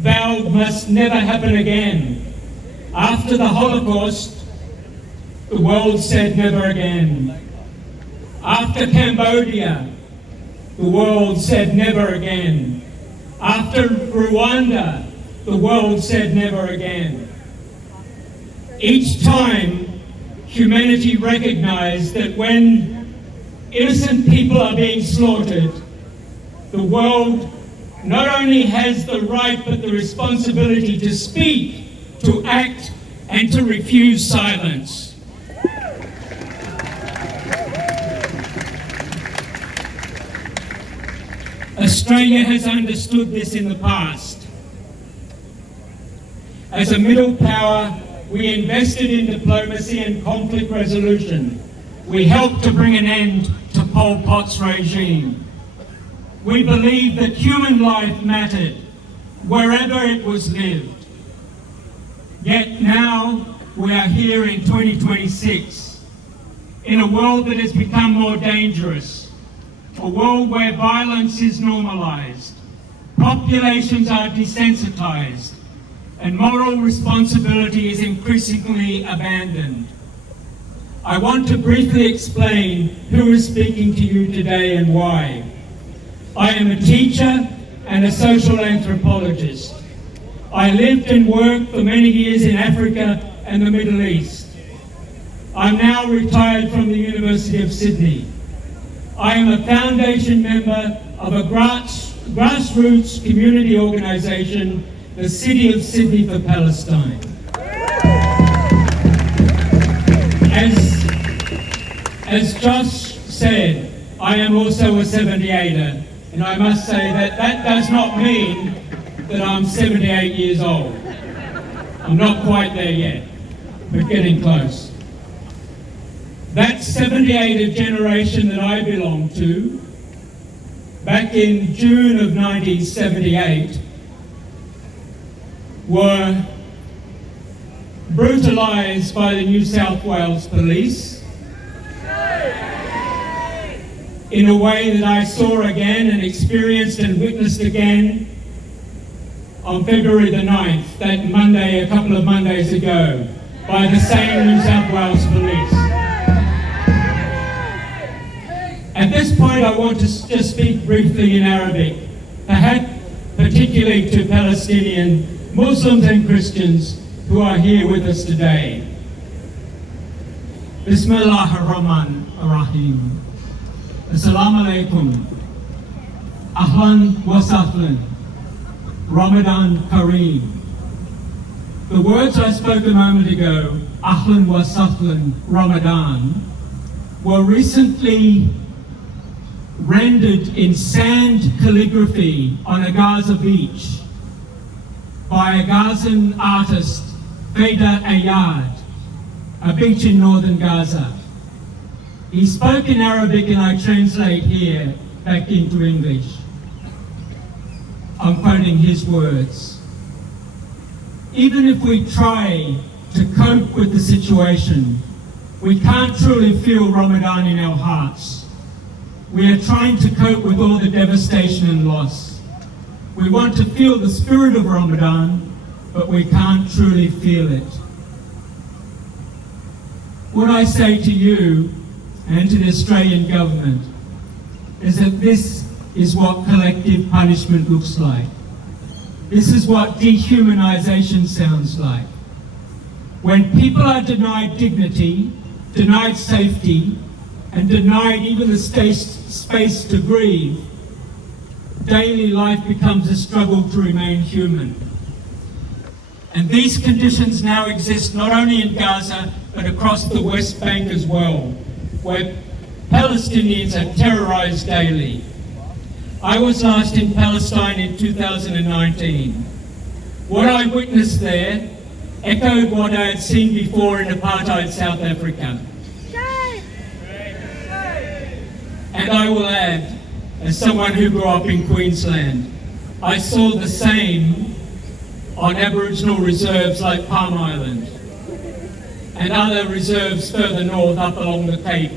vowed must never happen again. After the Holocaust, the world said never again. After Cambodia, the world said never again. After Rwanda, the world said never again. Each time, humanity recognized that when innocent people are being slaughtered, the world not only has the right but the responsibility to speak, to act, and to refuse silence. Australia has understood this in the past. As a middle power, we invested in diplomacy and conflict resolution. We helped to bring an end to Pol Pot's regime. We believed that human life mattered wherever it was lived. Yet now we are here in 2026, in a world that has become more dangerous, a world where violence is normalized, populations are desensitized, and moral responsibility is increasingly abandoned. I want to briefly explain who is speaking to you today and why. I am a teacher and a social anthropologist. I lived and worked for many years in Africa and the Middle East. I'm now retired from the University of Sydney. I am a foundation member of a grassroots community organisation, the City of Sydney for Palestine. As Josh said, I am also a 78er, and I must say that does not mean that I'm 78 years old. I'm not quite there yet, but getting close. That 78er generation that I belong to, back in June of 1978, were brutalised by the New South Wales police in a way that I saw again and experienced and witnessed again on February the 9th, that Monday, a couple of Mondays ago, by the same New South Wales police. At this point, I want to just speak briefly in Arabic, perhaps particularly to Palestinian Muslims and Christians who are here with us today. Bismillah ar-Rahman ar-Rahim. Assalamu alaikum. Ahlan wa sahlan. Ramadan Kareem. The words I spoke a moment ago, Ahlan wa sahlan Ramadan, were recently rendered in sand calligraphy on a Gaza beach by a Gazan artist, Feda Ayad, a beach in northern Gaza. He spoke in Arabic and I translate here back into English. I'm quoting his words. Even if we try to cope with the situation, we can't truly feel Ramadan in our hearts. We are trying to cope with all the devastation and loss. We want to feel the spirit of Ramadan, but we can't truly feel it. What I say to you and to the Australian government is that this is what collective punishment looks like. This is what dehumanization sounds like. When people are denied dignity, denied safety, and denied even the space to grieve, daily life becomes a struggle to remain human. And these conditions now exist not only in Gaza, but across the West Bank as well, where Palestinians are terrorized daily. I was last in Palestine in 2019. What I witnessed there echoed what I had seen before in apartheid South Africa. And I will add, as someone who grew up in Queensland, I saw the same on Aboriginal reserves like Palm Island and other reserves further north up along the Cape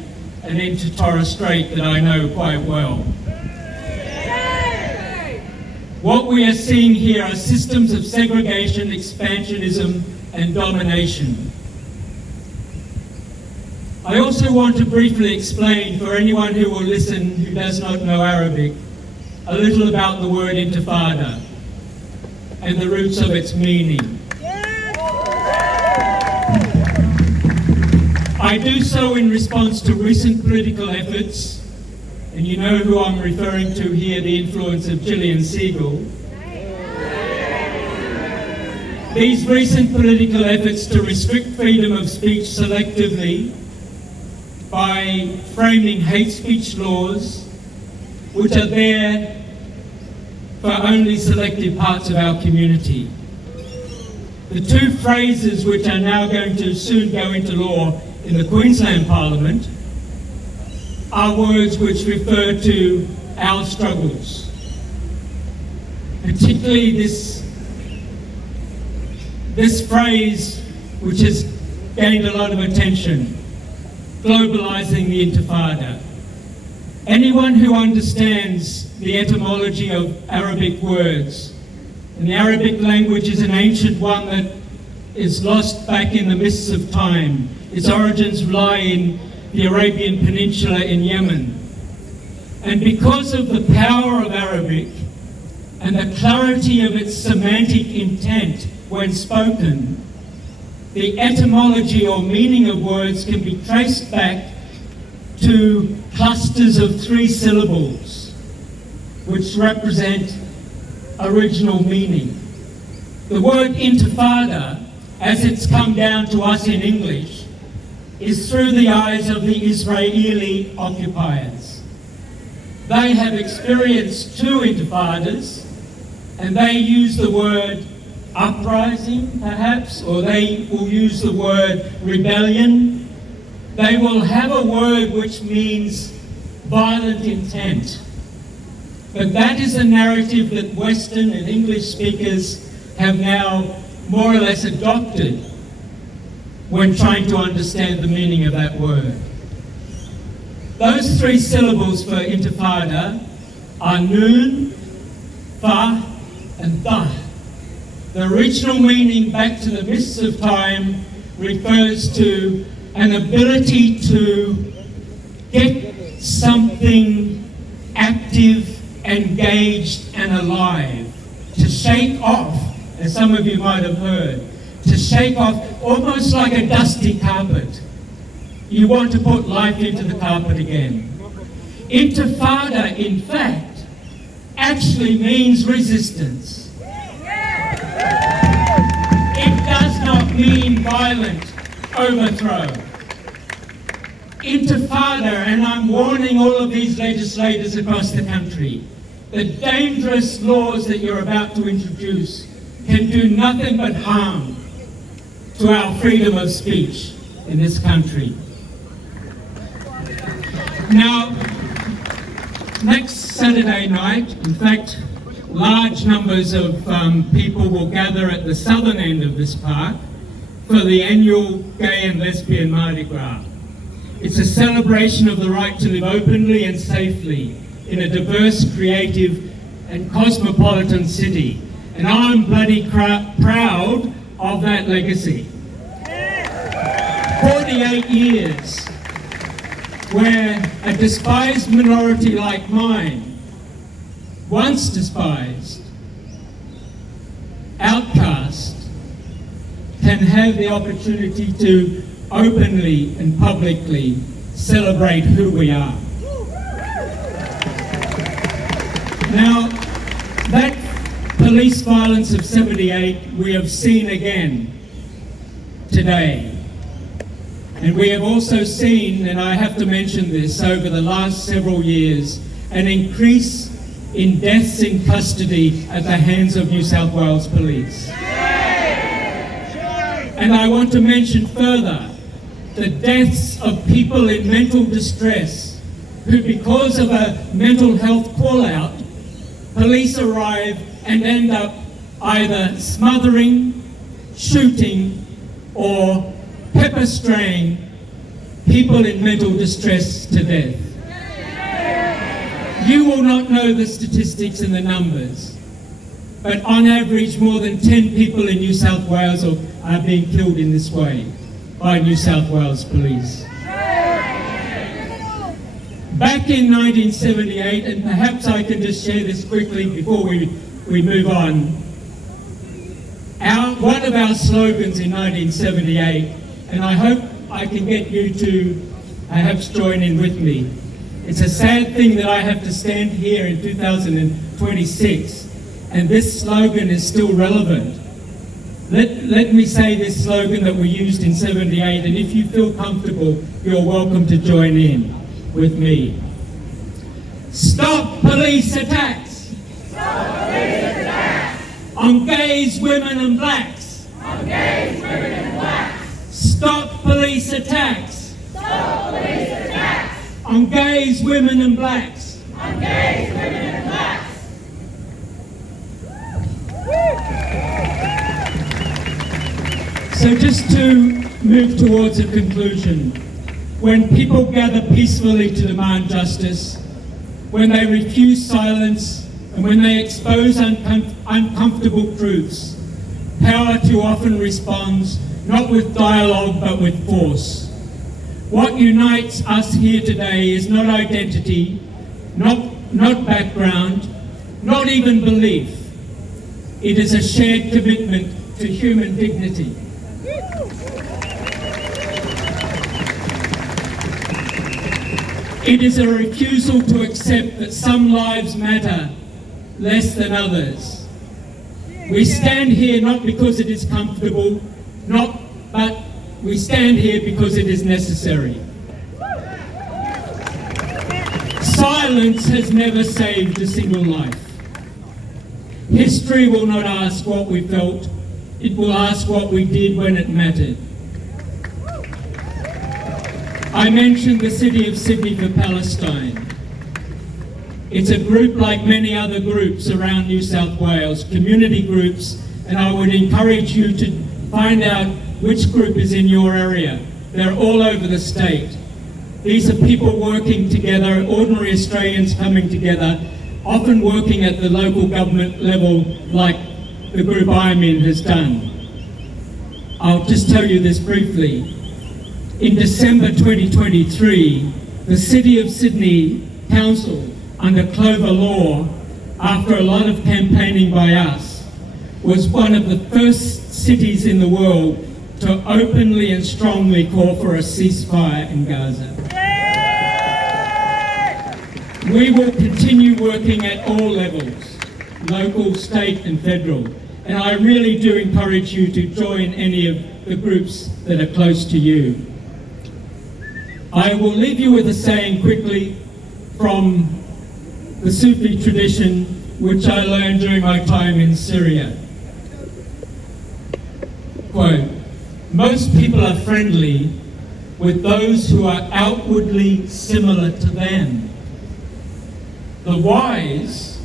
and into Torres Strait that I know quite well. What we are seeing here are systems of segregation, expansionism, and domination. I also want to briefly explain, for anyone who will listen who does not know Arabic, a little about the word intifada and the roots of its meaning. I do so in response to recent political efforts, and you know who I'm referring to here, the influence of Gillian Segal. These recent political efforts to restrict freedom of speech selectively by framing hate speech laws, which are there for only selective parts of our community. The two phrases which are now going to soon go into law in the Queensland Parliament are words which refer to our struggles, particularly this phrase which has gained a lot of attention, globalizing the Intifada. Anyone who understands the etymology of Arabic words, and the Arabic language is an ancient one that is lost back in the mists of time. Its origins lie in the Arabian Peninsula in Yemen. And because of the power of Arabic and the clarity of its semantic intent when spoken, the etymology or meaning of words can be traced back to clusters of 3 syllables, which represent original meaning. The word intifada, as it's come down to us in English, is through the eyes of the Israeli occupiers. They have experienced 2 intifadas, and they use the word uprising, perhaps, or they will use the word rebellion. They will have a word which means violent intent. But that is a narrative that Western and English speakers have now more or less adopted when trying to understand the meaning of that word. Those 3 syllables for intifada are noon, fa, and dah. The original meaning back to the mists of time refers to an ability to get something active, engaged, and alive, to shake off, as some of you might have heard, to shake off almost like a dusty carpet. You want to put life into the carpet again. Intifada, in fact, actually means resistance. It does not mean violent overthrow. Intifada, and I'm warning all of these legislators across the country, the dangerous laws that you're about to introduce can do nothing but harm to our freedom of speech in this country. Now, next Saturday night, in fact, large numbers of people will gather at the southern end of this park for the annual Gay and Lesbian Mardi Gras. It's a celebration of the right to live openly and safely in a diverse, creative and cosmopolitan city. And I'm bloody proud of that legacy. 48 years where a despised minority like mine, once despised, outcast, can have the opportunity to openly and publicly celebrate who we are. Now, that police violence of 78 we have seen again today. And we have also seen, and I have to mention this, over the last several years, an increase in deaths in custody at the hands of New South Wales Police. And I want to mention further the deaths of people in mental distress who, because of a mental health call-out, police arrive and end up either smothering, shooting, or pepper spraying people in mental distress to death. You will not know the statistics and the numbers, but on average more than 10 people in New South Wales are being killed in this way by New South Wales Police. Back in 1978, and perhaps I can just share this quickly before we move on, one of our slogans in 1978, and I hope I can get you to perhaps join in with me. It's a sad thing that I have to stand here in 2026 and this slogan is still relevant. Let me say this slogan that we used in 78, and if you feel comfortable, you're welcome to join in with me. Stop police attacks! Stop police attacks! On gays, women and blacks! On gays, women and blacks! Stop police attacks! Stop police attacks! On gays, women and blacks! On gays, women and blacks! So just to move towards a conclusion, when people gather peacefully to demand justice, when they refuse silence, and when they expose uncomfortable truths, power too often responds not with dialogue but with force. What unites us here today is not identity, not background, not even belief. It is a shared commitment to human dignity. It is a refusal to accept that some lives matter less than others. We stand here not because it is comfortable, but we stand here because it is necessary. Silence has never saved a single life. History will not ask what we felt, it will ask what we did when it mattered. I mentioned the City of Sydney for Palestine. It's a group like many other groups around New South Wales, community groups, and I would encourage you to find out which group is in your area. They're all over the state. These are people working together, ordinary Australians coming together, often working at the local government level like the group I'm in has done. I'll just tell you this briefly. In December 2023, the City of Sydney Council, under Clover Law, after a lot of campaigning by us, was one of the first cities in the world to openly and strongly call for a ceasefire in Gaza. We will continue working at all levels, local, state and federal, and I really do encourage you to join any of the groups that are close to you. I will leave you with a saying quickly from the Sufi tradition, which I learned during my time in Syria. Quote, most people are friendly with those who are outwardly similar to them. The wise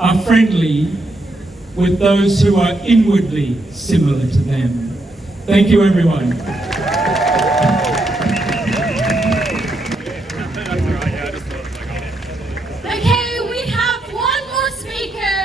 are friendly with those who are inwardly similar to them. Thank you, everyone. Okay, we have one more speaker.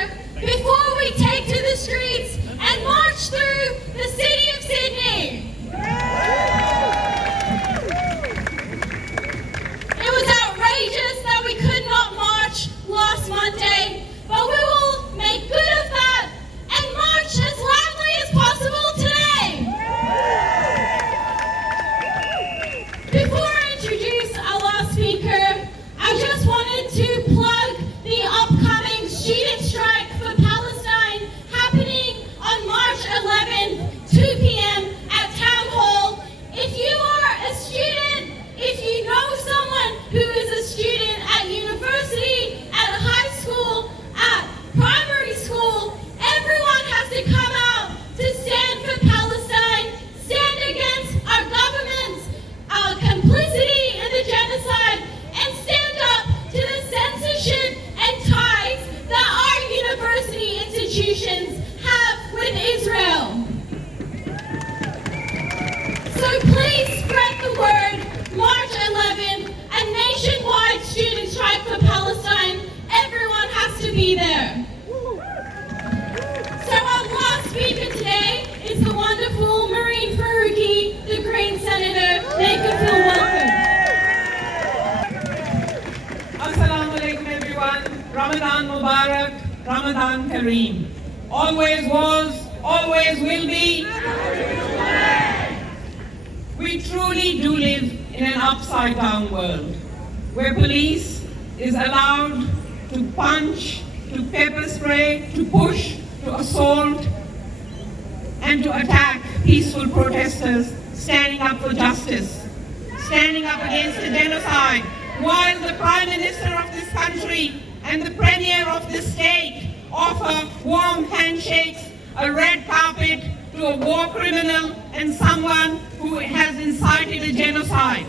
Ramadan Kareem. Always was, always will be. We truly do live in an upside down world where police is allowed to punch, to pepper spray, to push, to assault, and to attack peaceful protesters standing up for justice, standing up against the genocide, while the Prime Minister of this country and the Premier of this state offer warm handshakes, a red carpet to a war criminal and someone who has incited a genocide.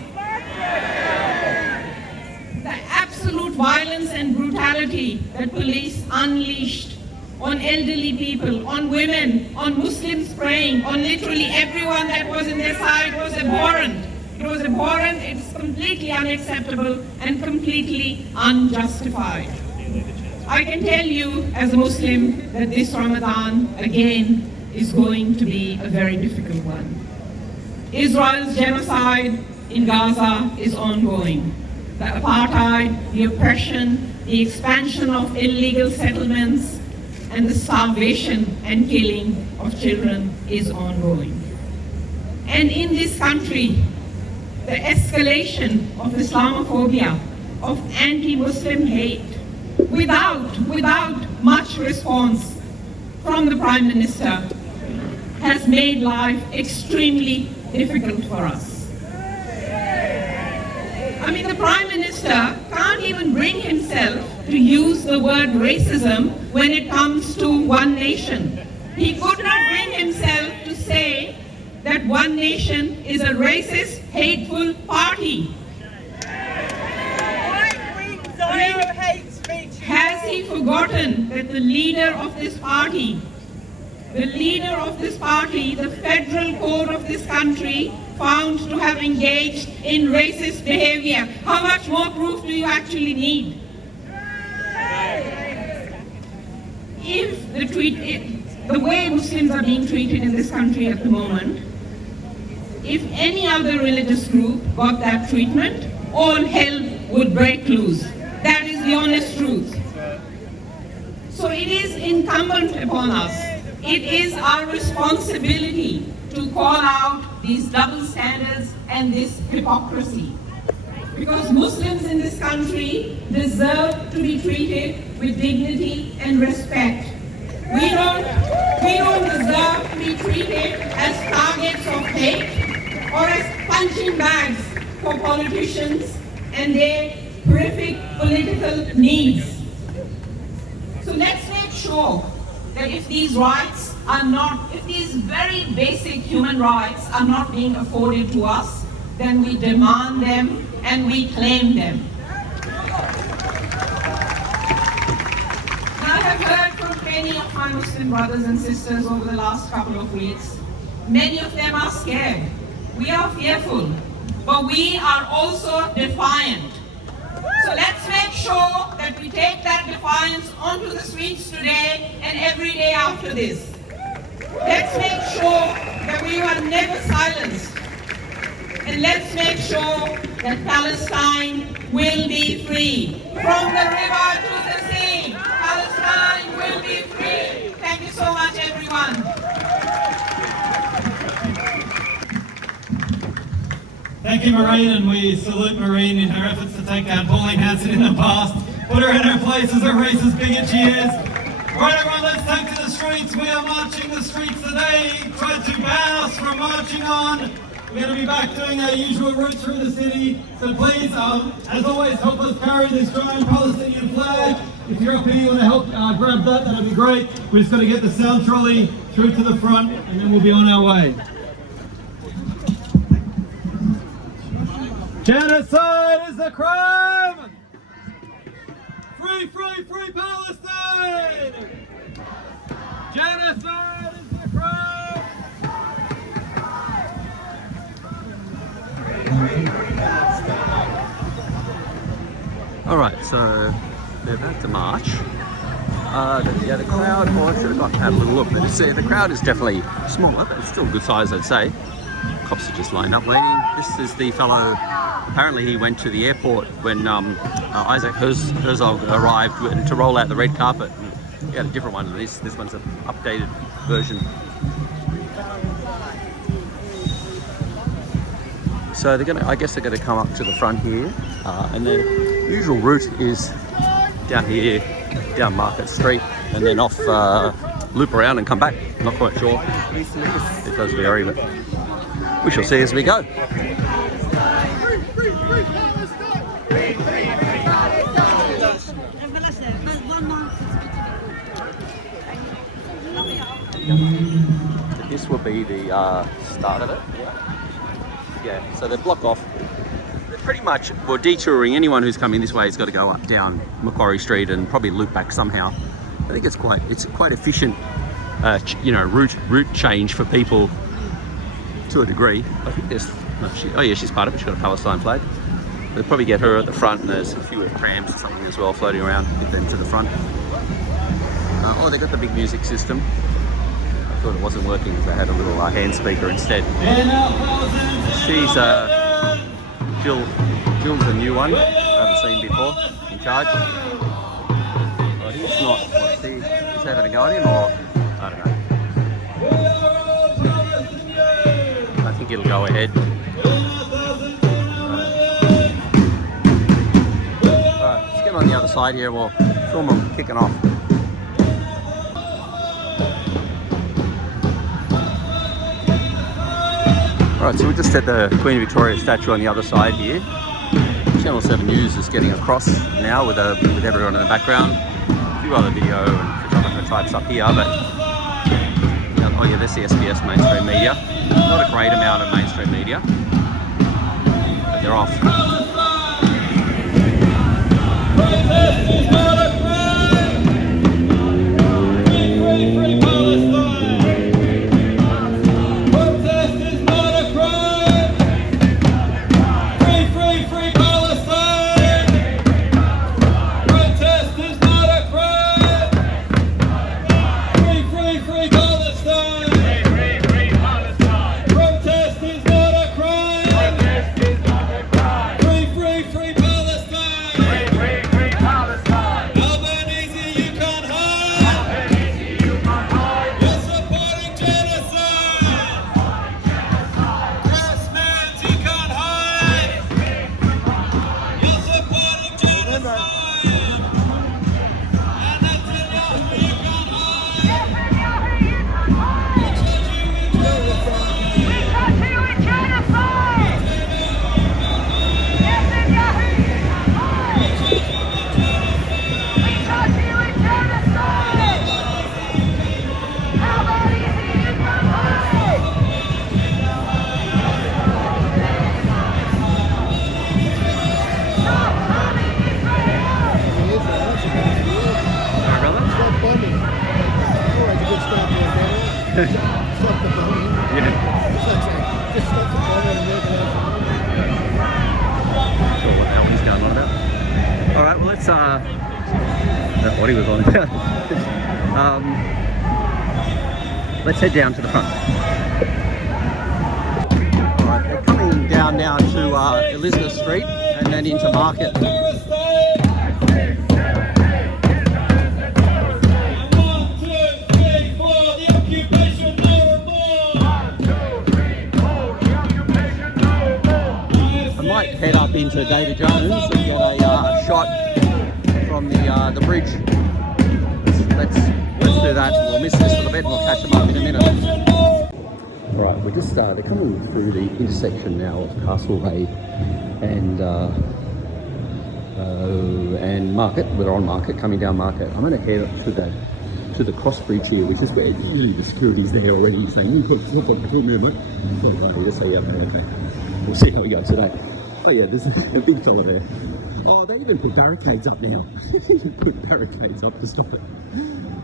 The absolute violence and brutality that police unleashed on elderly people, on women, on Muslims praying, on literally everyone that was in their side was abhorrent. It was abhorrent, it's completely unacceptable and completely unjustified. I can tell you as a Muslim that this Ramadan, again, is going to be a very difficult one. Israel's genocide in Gaza is ongoing. The apartheid, the oppression, the expansion of illegal settlements, and the starvation and killing of children is ongoing. And in this country, the escalation of Islamophobia, of anti-Muslim hate, without much response from the Prime Minister, has made life extremely difficult for us. I mean, the Prime Minister can't even bring himself to use the word racism when it comes to One Nation. He could not bring himself to say that One Nation is a racist, hateful party. Has he forgotten that the leader of this party, the federal court of this country, found to have engaged in racist behavior? How much more proof do you actually need? If the way Muslims are being treated in this country at the moment, if any other religious group got that treatment, all hell would break loose. That is the honest truth. So it is incumbent upon us, it is our responsibility to call out these double standards and this hypocrisy. Because Muslims in this country deserve to be treated with dignity and respect. We don't deserve to be treated as targets of hate or as punching bags for politicians and their horrific political needs. So let's make sure that if these rights are not, if these very basic human rights are not being afforded to us, then we demand them and we claim them. I have heard from many of my Muslim brothers and sisters over the last couple of weeks. Many of them are scared. We are fearful, but we are also defiant. So let's make sure that we take that defiance onto the streets today and every day after this. Let's make sure that we are never silenced. And let's make sure that Palestine will be free. From the river to the sea, Palestine will be free. Thank you so much, everyone. Thank you, Mehreen, and we salute Mehreen in her efforts to take down Pauline Hanson in the past, put her in her place as a racist bigot she is. Right, everyone, let's take to the streets. We are marching the streets today. Try to ban us from marching on. We're going to be back doing our usual route through the city. So please, as always, help us carry this giant Palestinian flag. If you're up here, you want to help grab that, that'll be great. We're just going to get the sound trolley through to the front, and then we'll be on our way. Genocide is a crime! Free, free, free Palestine! Genocide is a crime! All right, so they're about to march. The crowd, I should have gone and had a little look, but you see, the crowd is definitely smaller, but it's still a good size, I'd say. Cops are just lined up waiting. This is the fellow, apparently he went to the airport when Isaac Herzog arrived to roll out the red carpet. He had a different one than this. This one's an updated version. So they're gonna, I guess they're gonna come up to the front here, and their usual route is down here, down Market Street, and then off, loop around and come back. Not quite sure. It does vary, but we shall see as we go. This will be the start of it. Yeah, so they block off. They're pretty much, well, detouring. Anyone who's coming this way has got to go up, down Macquarie Street and probably loop back somehow. I think it's quite efficient, you know, route change for people to a degree. I think there's, no, oh yeah, she's part of it. She's got a Palestine flag. They'll probably get her at the front, and there's a few trams or something as well floating around. Get them to the front. Oh, they got the big music system. I thought it wasn't working because they had a little hand speaker instead. She's Jill's a new one. I haven't seen before. In charge. Oh, he's not. What's he? He's having a go at him, or I don't know. I think it'll go ahead. Alright, let's get on the other side here. We'll film them kicking off. Alright, so we're just at the Queen Victoria statue on the other side here. Channel 7 News is getting across now with everyone in the background. A few other video and photographer types up here, but oh yeah, there's the SBS mainstream media. Not a great amount of mainstream media, but they're off. Alright, well let's that's what he was on about. Let's head down to the front. Alright, they're coming down now to Elizabeth Street and then into Market. Head up into David Jones and get a shot from the bridge. Let's do that. We'll miss this little bit and we'll catch them up in a minute. Right, we're just they're coming through the intersection now of Castle-Hay and Market. We're on Market, coming down Market. I'm going to head up to the cross bridge here, which is where usually the security's there already saying, "What's up between me, mate?" Just say, "Yeah, okay." We'll see how we go today. Oh yeah, there's a big fella there. Oh, they even put barricades up now. They even put barricades up to stop it.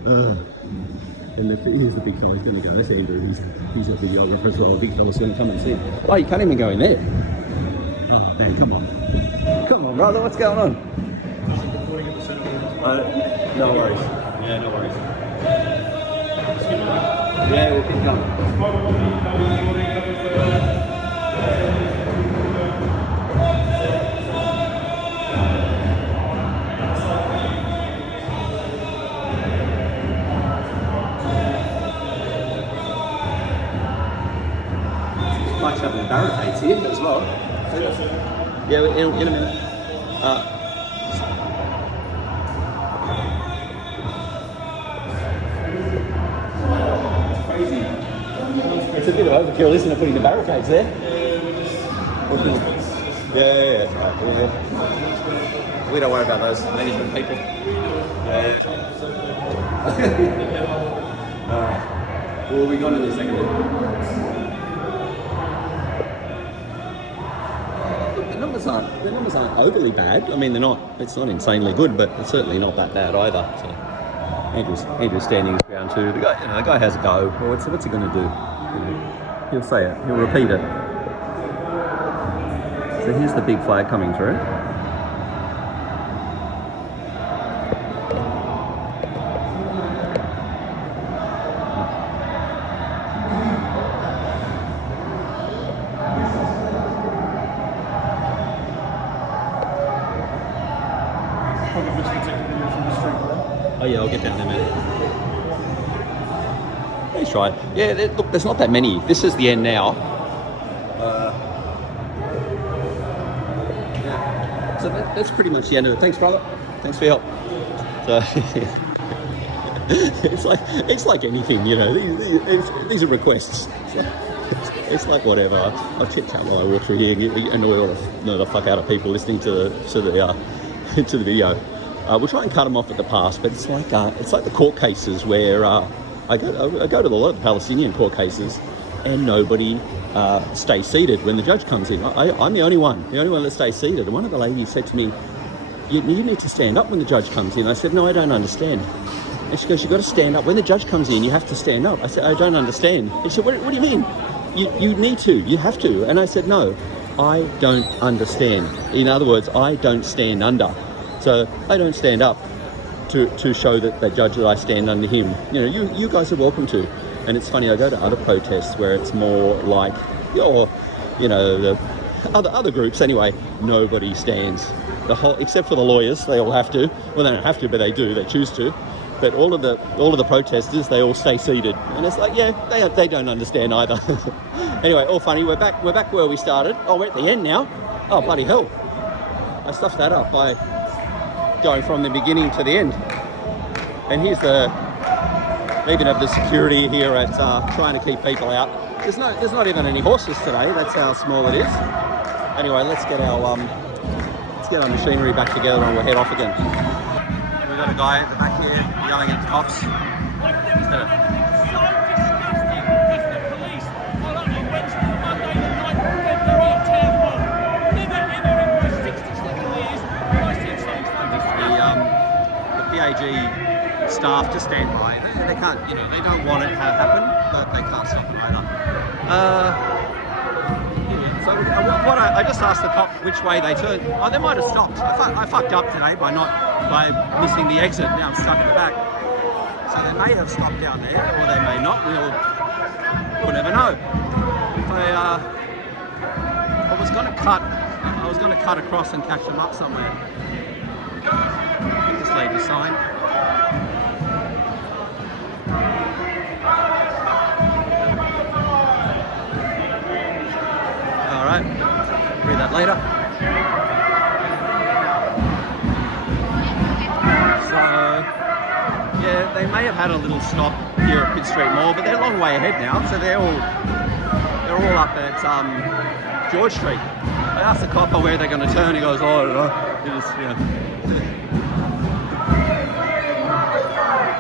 And here's the big fella. He's going to go. That's Andrew. He's a videographer as well. A big fella's going to come and see him. Oh, you can't even go in there. Oh, man, come on. Come on, brother. What's going on? No worries. Yeah, no worries. Yeah, we'll keep going. much having barricades here as well. Yeah, in a minute. Crazy. It's a bit of overkill, isn't it, putting the barricades there? Yeah, that's right. We don't worry about those management people. Yeah. Well, we'll be gone in a second. The numbers aren't overly bad. I mean, it's not insanely good, but it's certainly not that bad either. So Andrew's standing his ground too. The guy has a go. Well, what's he going to do? He'll say it. He'll repeat it. So here's the big flag coming through. Oh yeah, I'll get down there, man. Let's try. Yeah, look, there's not that many. This is the end now. Yeah. So that's pretty much the end of it. Thanks, brother. Thanks for your help. So it's like anything, you know. These are requests. It's like whatever. I'll chit-chat while I walk through here, annoy the fuck out of people listening to the video. We'll try and cut them off at the pass, but it's like the court cases where I go to a lot of the Palestinian court cases, and nobody stays seated when the judge comes in. I'm the only one that stays seated. And one of the ladies said to me, "You need to stand up when the judge comes in." I said, "No, I don't understand." And she goes, "You've got to stand up when the judge comes in. You have to stand up." I said, "I don't understand." And she said, "What do you mean? You need to. You have to." And I said, "No, I don't understand. In other words, I don't stand under." So I don't stand up to show that judge that I stand under him. You know, you guys are welcome to. And it's funny, I go to other protests where it's more like, the other groups anyway, nobody stands. Except for the lawyers, they all have to. Well, they don't have to, but they do. They choose to. But all of the protesters, they all stay seated. And it's like, yeah, they don't understand either. Anyway, all funny. We're back where we started. Oh, we're at the end now. Oh, bloody hell! I stuffed that up by going from the beginning to the end. And here's they even have the security here at trying to keep people out. There's not even any horses today. That's how small it is. Anyway, let's get our machinery back together and we'll head off again. We've got a guy at the back here yelling at the cops. Staff to stand by. They can't, they don't want it to happen, but they can't stop it either. So I just asked the cop which way they turned. Oh, they might have stopped. I fucked up today by missing the exit. Now I'm stuck at the back. So they may have stopped down there, or they may not. We'll never know. I was going to cut across and catch them up somewhere. I think this lady's sign. Alright, read that later. So, yeah, they may have had a little stop here at Pitt Street Mall, but they're a long way ahead now, so they're all up at George Street. I asked the copper where they're going to turn, he goes, "Oh, I don't know."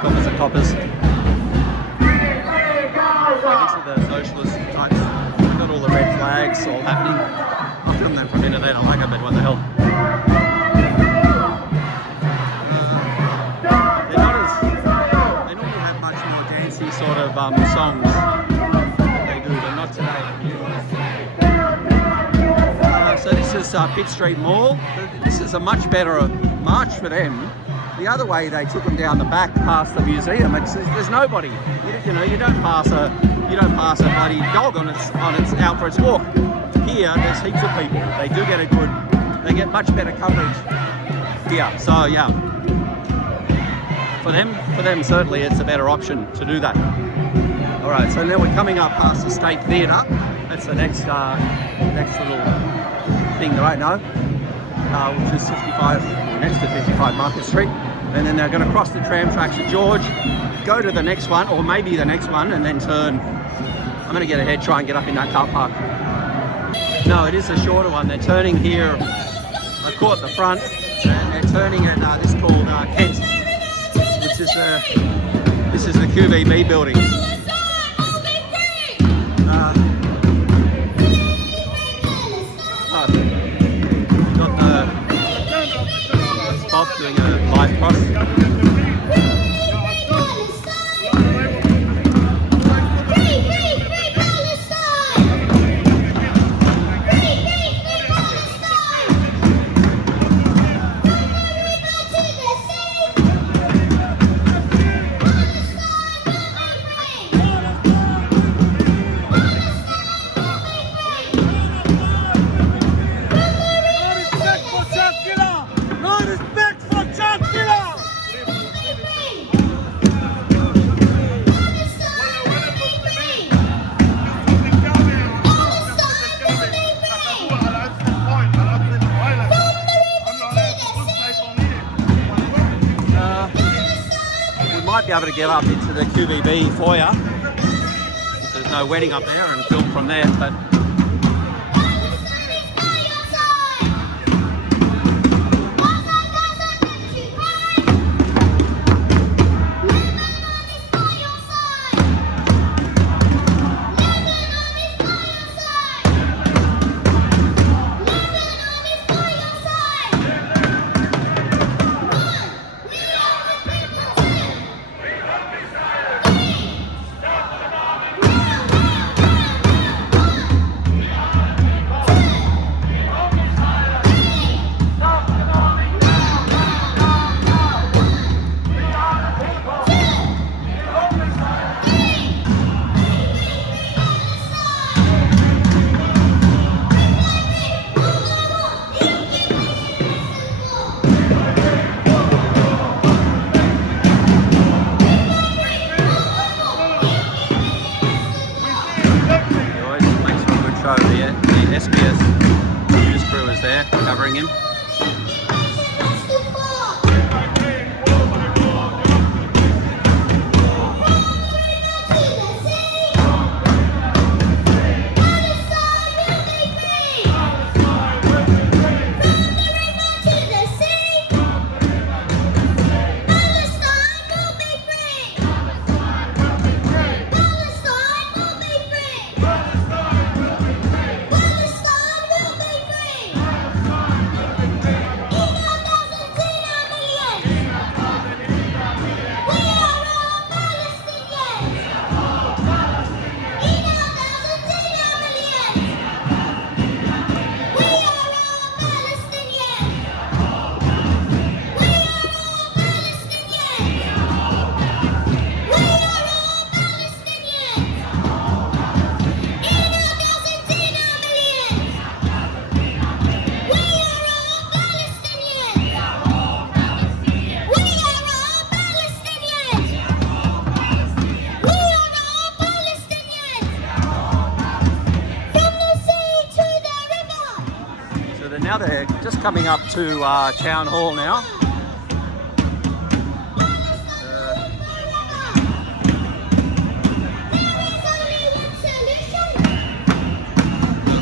Coppers are coppers. These are the socialist types. They've got all the red flags all happening. I'll film them for a minute, they don't like it, but what the hell. They normally have much more dancey sort of songs that they do, but not today. So this is Pitt Street Mall. This is a much better march for them. The other way they took them down the back past the museum. There's nobody. You don't pass a bloody dog on its out for its walk. Here there's heaps of people. They do get they get much better coverage here. So yeah, for them certainly it's a better option to do that. All right, so now we're coming up past the State Theatre. That's the next little thing that I know, which is 55, next to 55 Market Street. And then they're going to cross the tram tracks at George, go to the next one, or maybe the next one, and then turn. I'm going to get ahead, try and get up in that car park. No, it is a shorter one. They're turning here. I caught the front, and they're turning at this called Kent, which is this is the QVB building. Got Bob doing a live cross. Be able to get up into the QVB foyer. There's no wedding up there and film from there, but now they're just coming up to Town Hall now.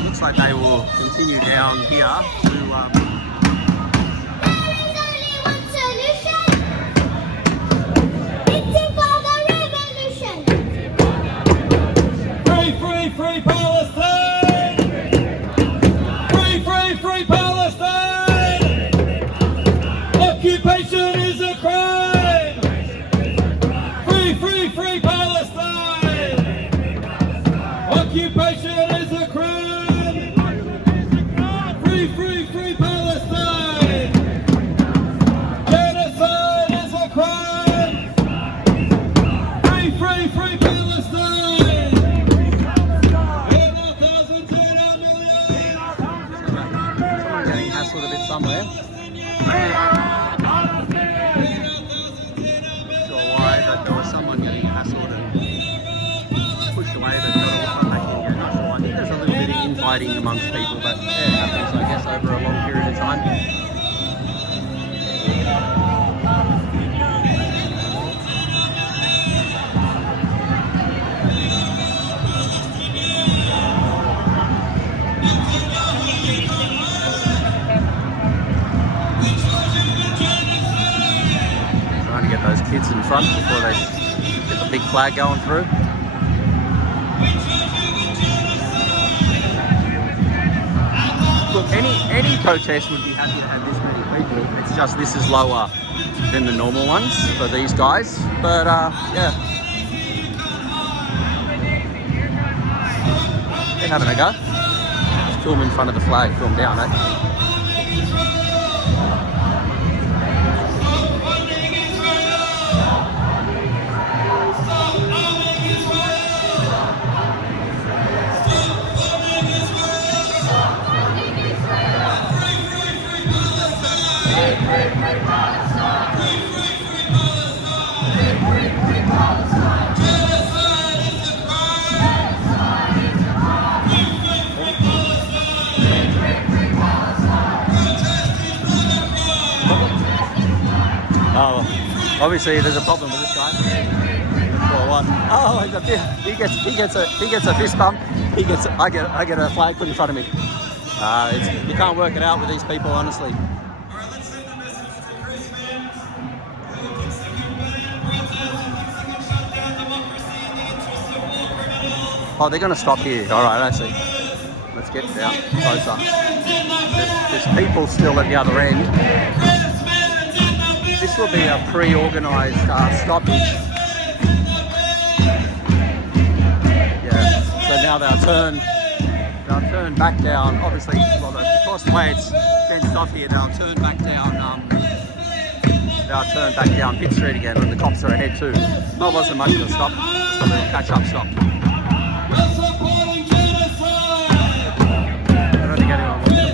Looks like they will continue down here to Free Palestine! Free Palestine! Occupation is a crime! Free Palestine! Occupation is a crime! Free Palestine! Genocide is a crime! Free Palestine! hassled a bit somewhere. Not sure why, but there was someone getting hassled and pushed away, but not sure why. fighting amongst people, but yeah, it happens, I guess, over a long period of time. Trying to get those kids in front before they get the big flag going through. Look, any protest would be happy to have this many people. It's just this is lower than the normal ones for these guys. But yeah, they're having a go. Just film in front of the flag, film down, eh? Oh, obviously there's a problem with this guy. Or what? Oh, he gets a fist bump. I get a flag put in front of me. You can't work it out with these people, honestly. Oh, they're going to stop here. All right, I see. Let's get down closer. There's people still at the other end. This will be a pre-organised stoppage. Yeah. So now they'll turn back down. Obviously, well, because the way it's fenced off here, they'll turn back down. They'll turn back down Pitt Street again, and the cops are ahead too. That wasn't much of a stop. Just a little catch-up stop.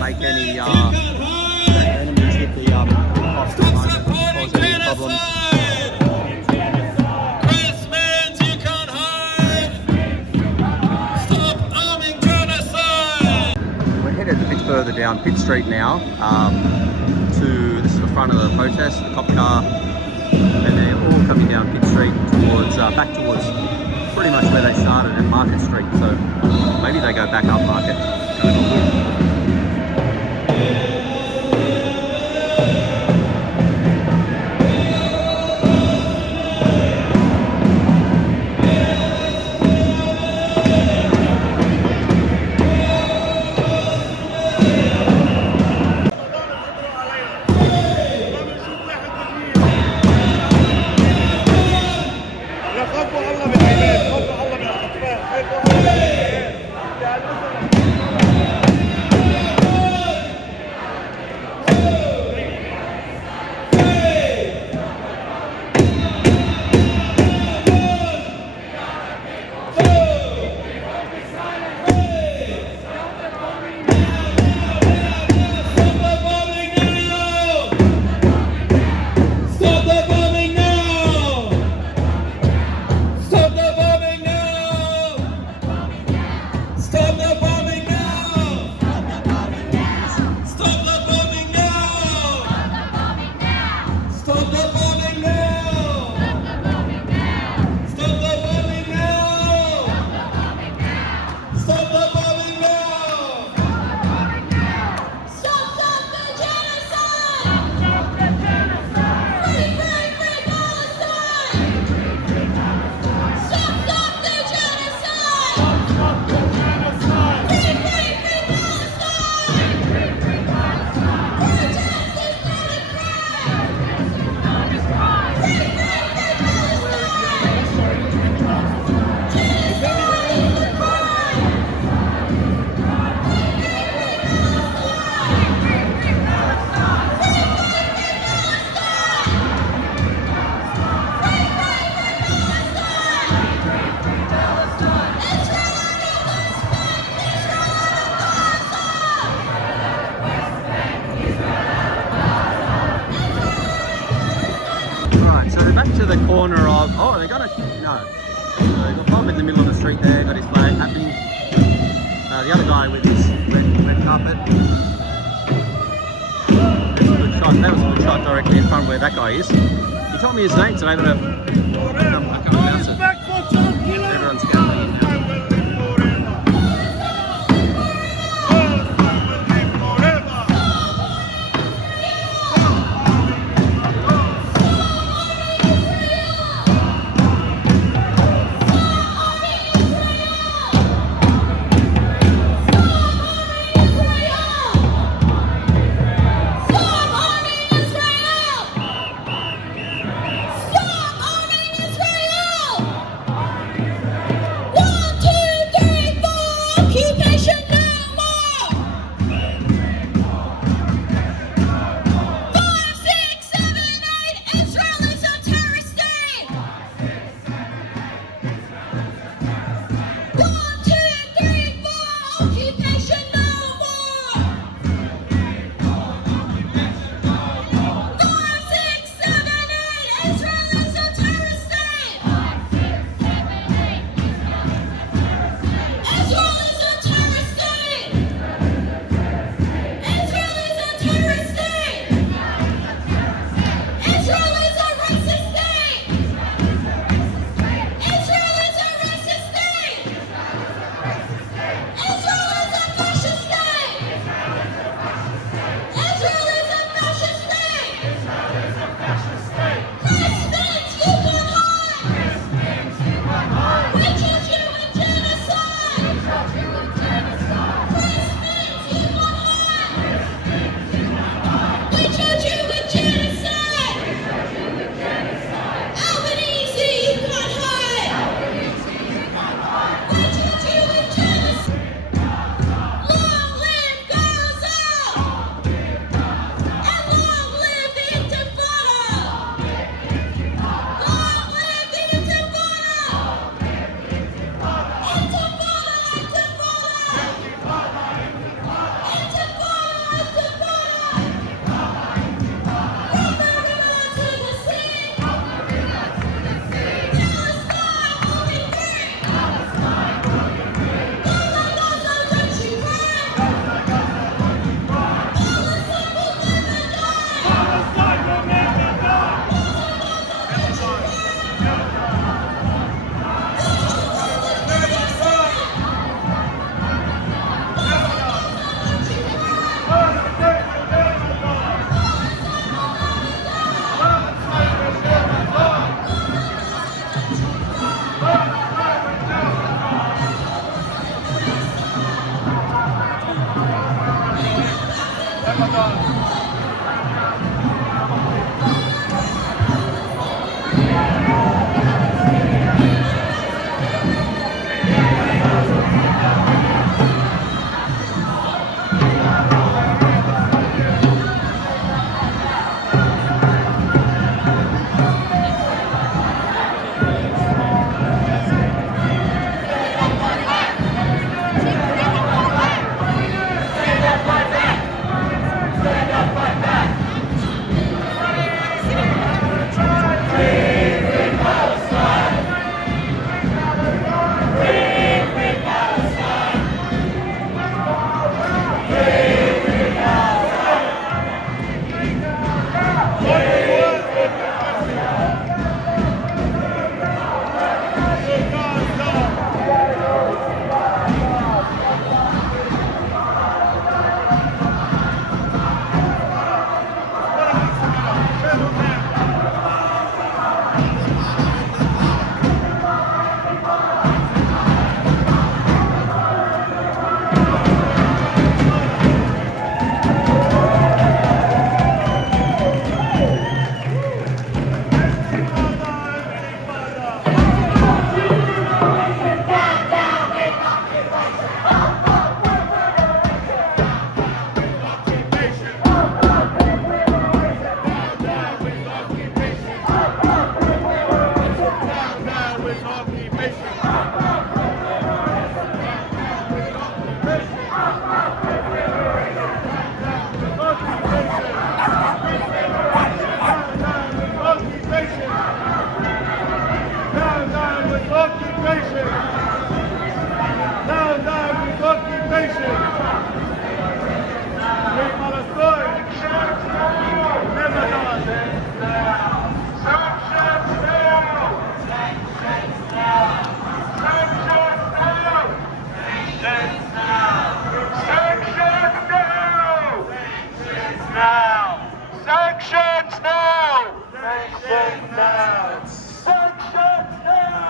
Make any enemies hit the cops at the moment, cause any problems. You can't hide. Stop arming genocide. We're headed a bit further down Pitt Street now. This is the front of the protest, the cop car, and they're all coming down Pitt Street towards back towards pretty much where they started at Market Street. So maybe they go back up Market. To the corner of, oh, they're gonna, no. So they've got Bob in the middle of the street there, got his flag happening. The other guy with his carpet. That's a good shot. That was a good shot directly in front of where that guy is. He told me his name today, but I can't pronounce it. Everyone's gathering in now.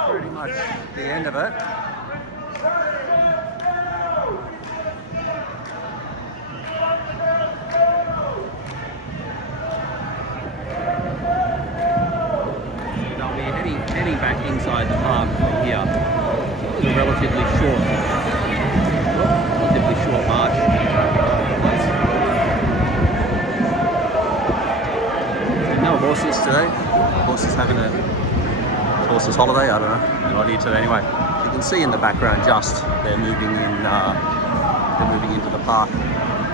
Pretty much the end of it. They'll be heading back inside the park from here. It was a relatively short march. No horses today. Horses having a horses holiday. I don't know. No idea today. Anyway, you can see in the background just they're moving in. They're moving into the park.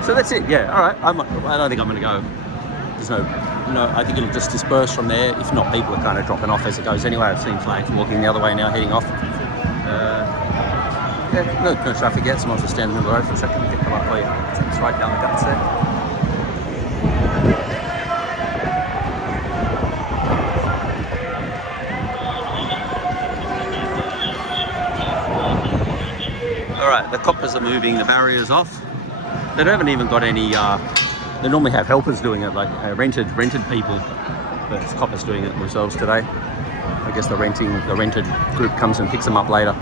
So that's it. Yeah. All right. I don't think I'm going to go. There's no. I think it'll just disperse from there. If not, people are kind of dropping off as it goes. Anyway, I've seen flags walking the other way now, heading off. Yeah, no traffic yet. Someone's just standing in the road for a second. Get them up for you. It's right down the guts there. Alright, the coppers are moving the barriers off. They haven't even got any, they normally have helpers doing it, like rented people, but it's coppers doing it themselves today. I guess the rented group comes and picks them up later.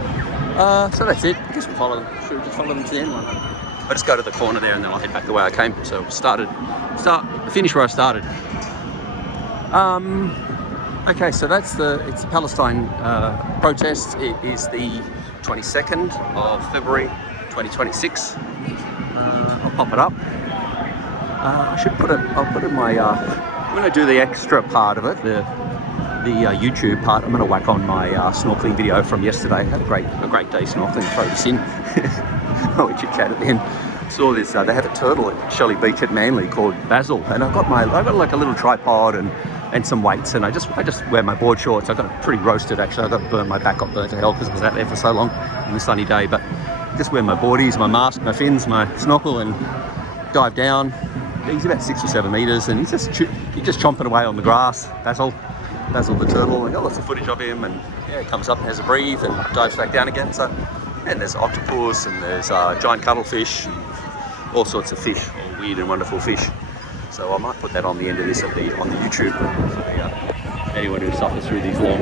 So that's it. I guess we'll follow them. Should we just follow them to the end? I'll just go to the corner there and then I'll head back the way I came. So finish where I started. Okay, so it's the Palestine protest. It is the 22nd of February 2026. I'll pop it up. I'll put in my, I'm going to do the extra part of it, the YouTube part. I'm going to whack on my snorkeling video from yesterday. Had a great day snorkeling. Throw this in. We chit chat at the end. Saw this. They have a turtle at Shelly Beach at Manly called Basil, and I've got like a little tripod and some weights, and I just wear my board shorts. I got pretty roasted actually. My back got burnt to hell because I was out there for so long on a sunny day. But just wear my boardies, my mask, my fins, my snorkel, and dive down. He's about 6 or 7 meters, and he's just chomping away on the grass. Basil the turtle. I got lots of footage of him, and yeah, comes up and has a breathe and dives back down again. So, and there's octopus and there's giant cuttlefish, and all sorts of fish, all weird and wonderful fish. So I might put that on the end of this on the YouTube for anyone who suffers through these long.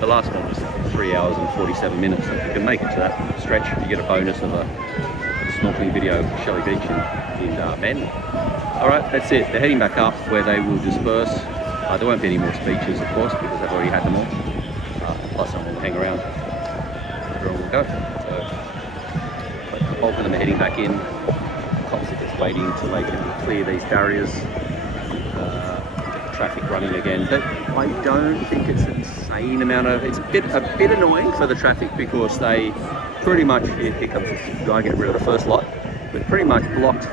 The last one was 3 hours and 47 minutes. So if you can make it to that stretch, you get a bonus of a snorkeling video at Shelly Beach in Manly. All right, that's it. They're heading back up where they will disperse. There won't be any more speeches, of course, because they've already had them all. Plus, someone will hang around. Everyone will go. So, the bulk of them are heading back in. Cops are just waiting till they can clear these barriers, get the traffic running again. But I don't think it's an insane amount of. It's a bit annoying for the traffic because they pretty much. Here comes this guy getting rid of the first lot, but pretty much blocked.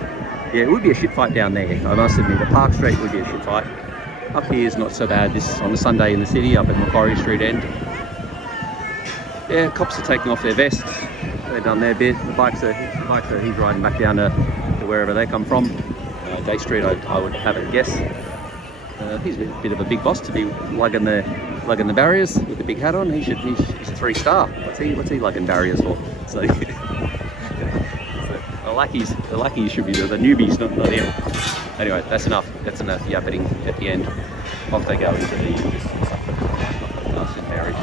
Yeah, it would be a shit fight down there. I must admit, the Park Street would be a shit fight. Up here is not so bad. This on a Sunday in the city, up at Macquarie Street end. Yeah, cops are taking off their vests. They've done their bit. The bikes are he's riding back down to wherever they come from. Day Street, I would have a guess. He's a bit of a big boss to be lugging the barriers with the big hat on. He's a 3-star. What's he lugging barriers for? So the lackeys should be the newbies, not him. Anyway, that's enough yapping at the end. Off they go into the stuff in marriage.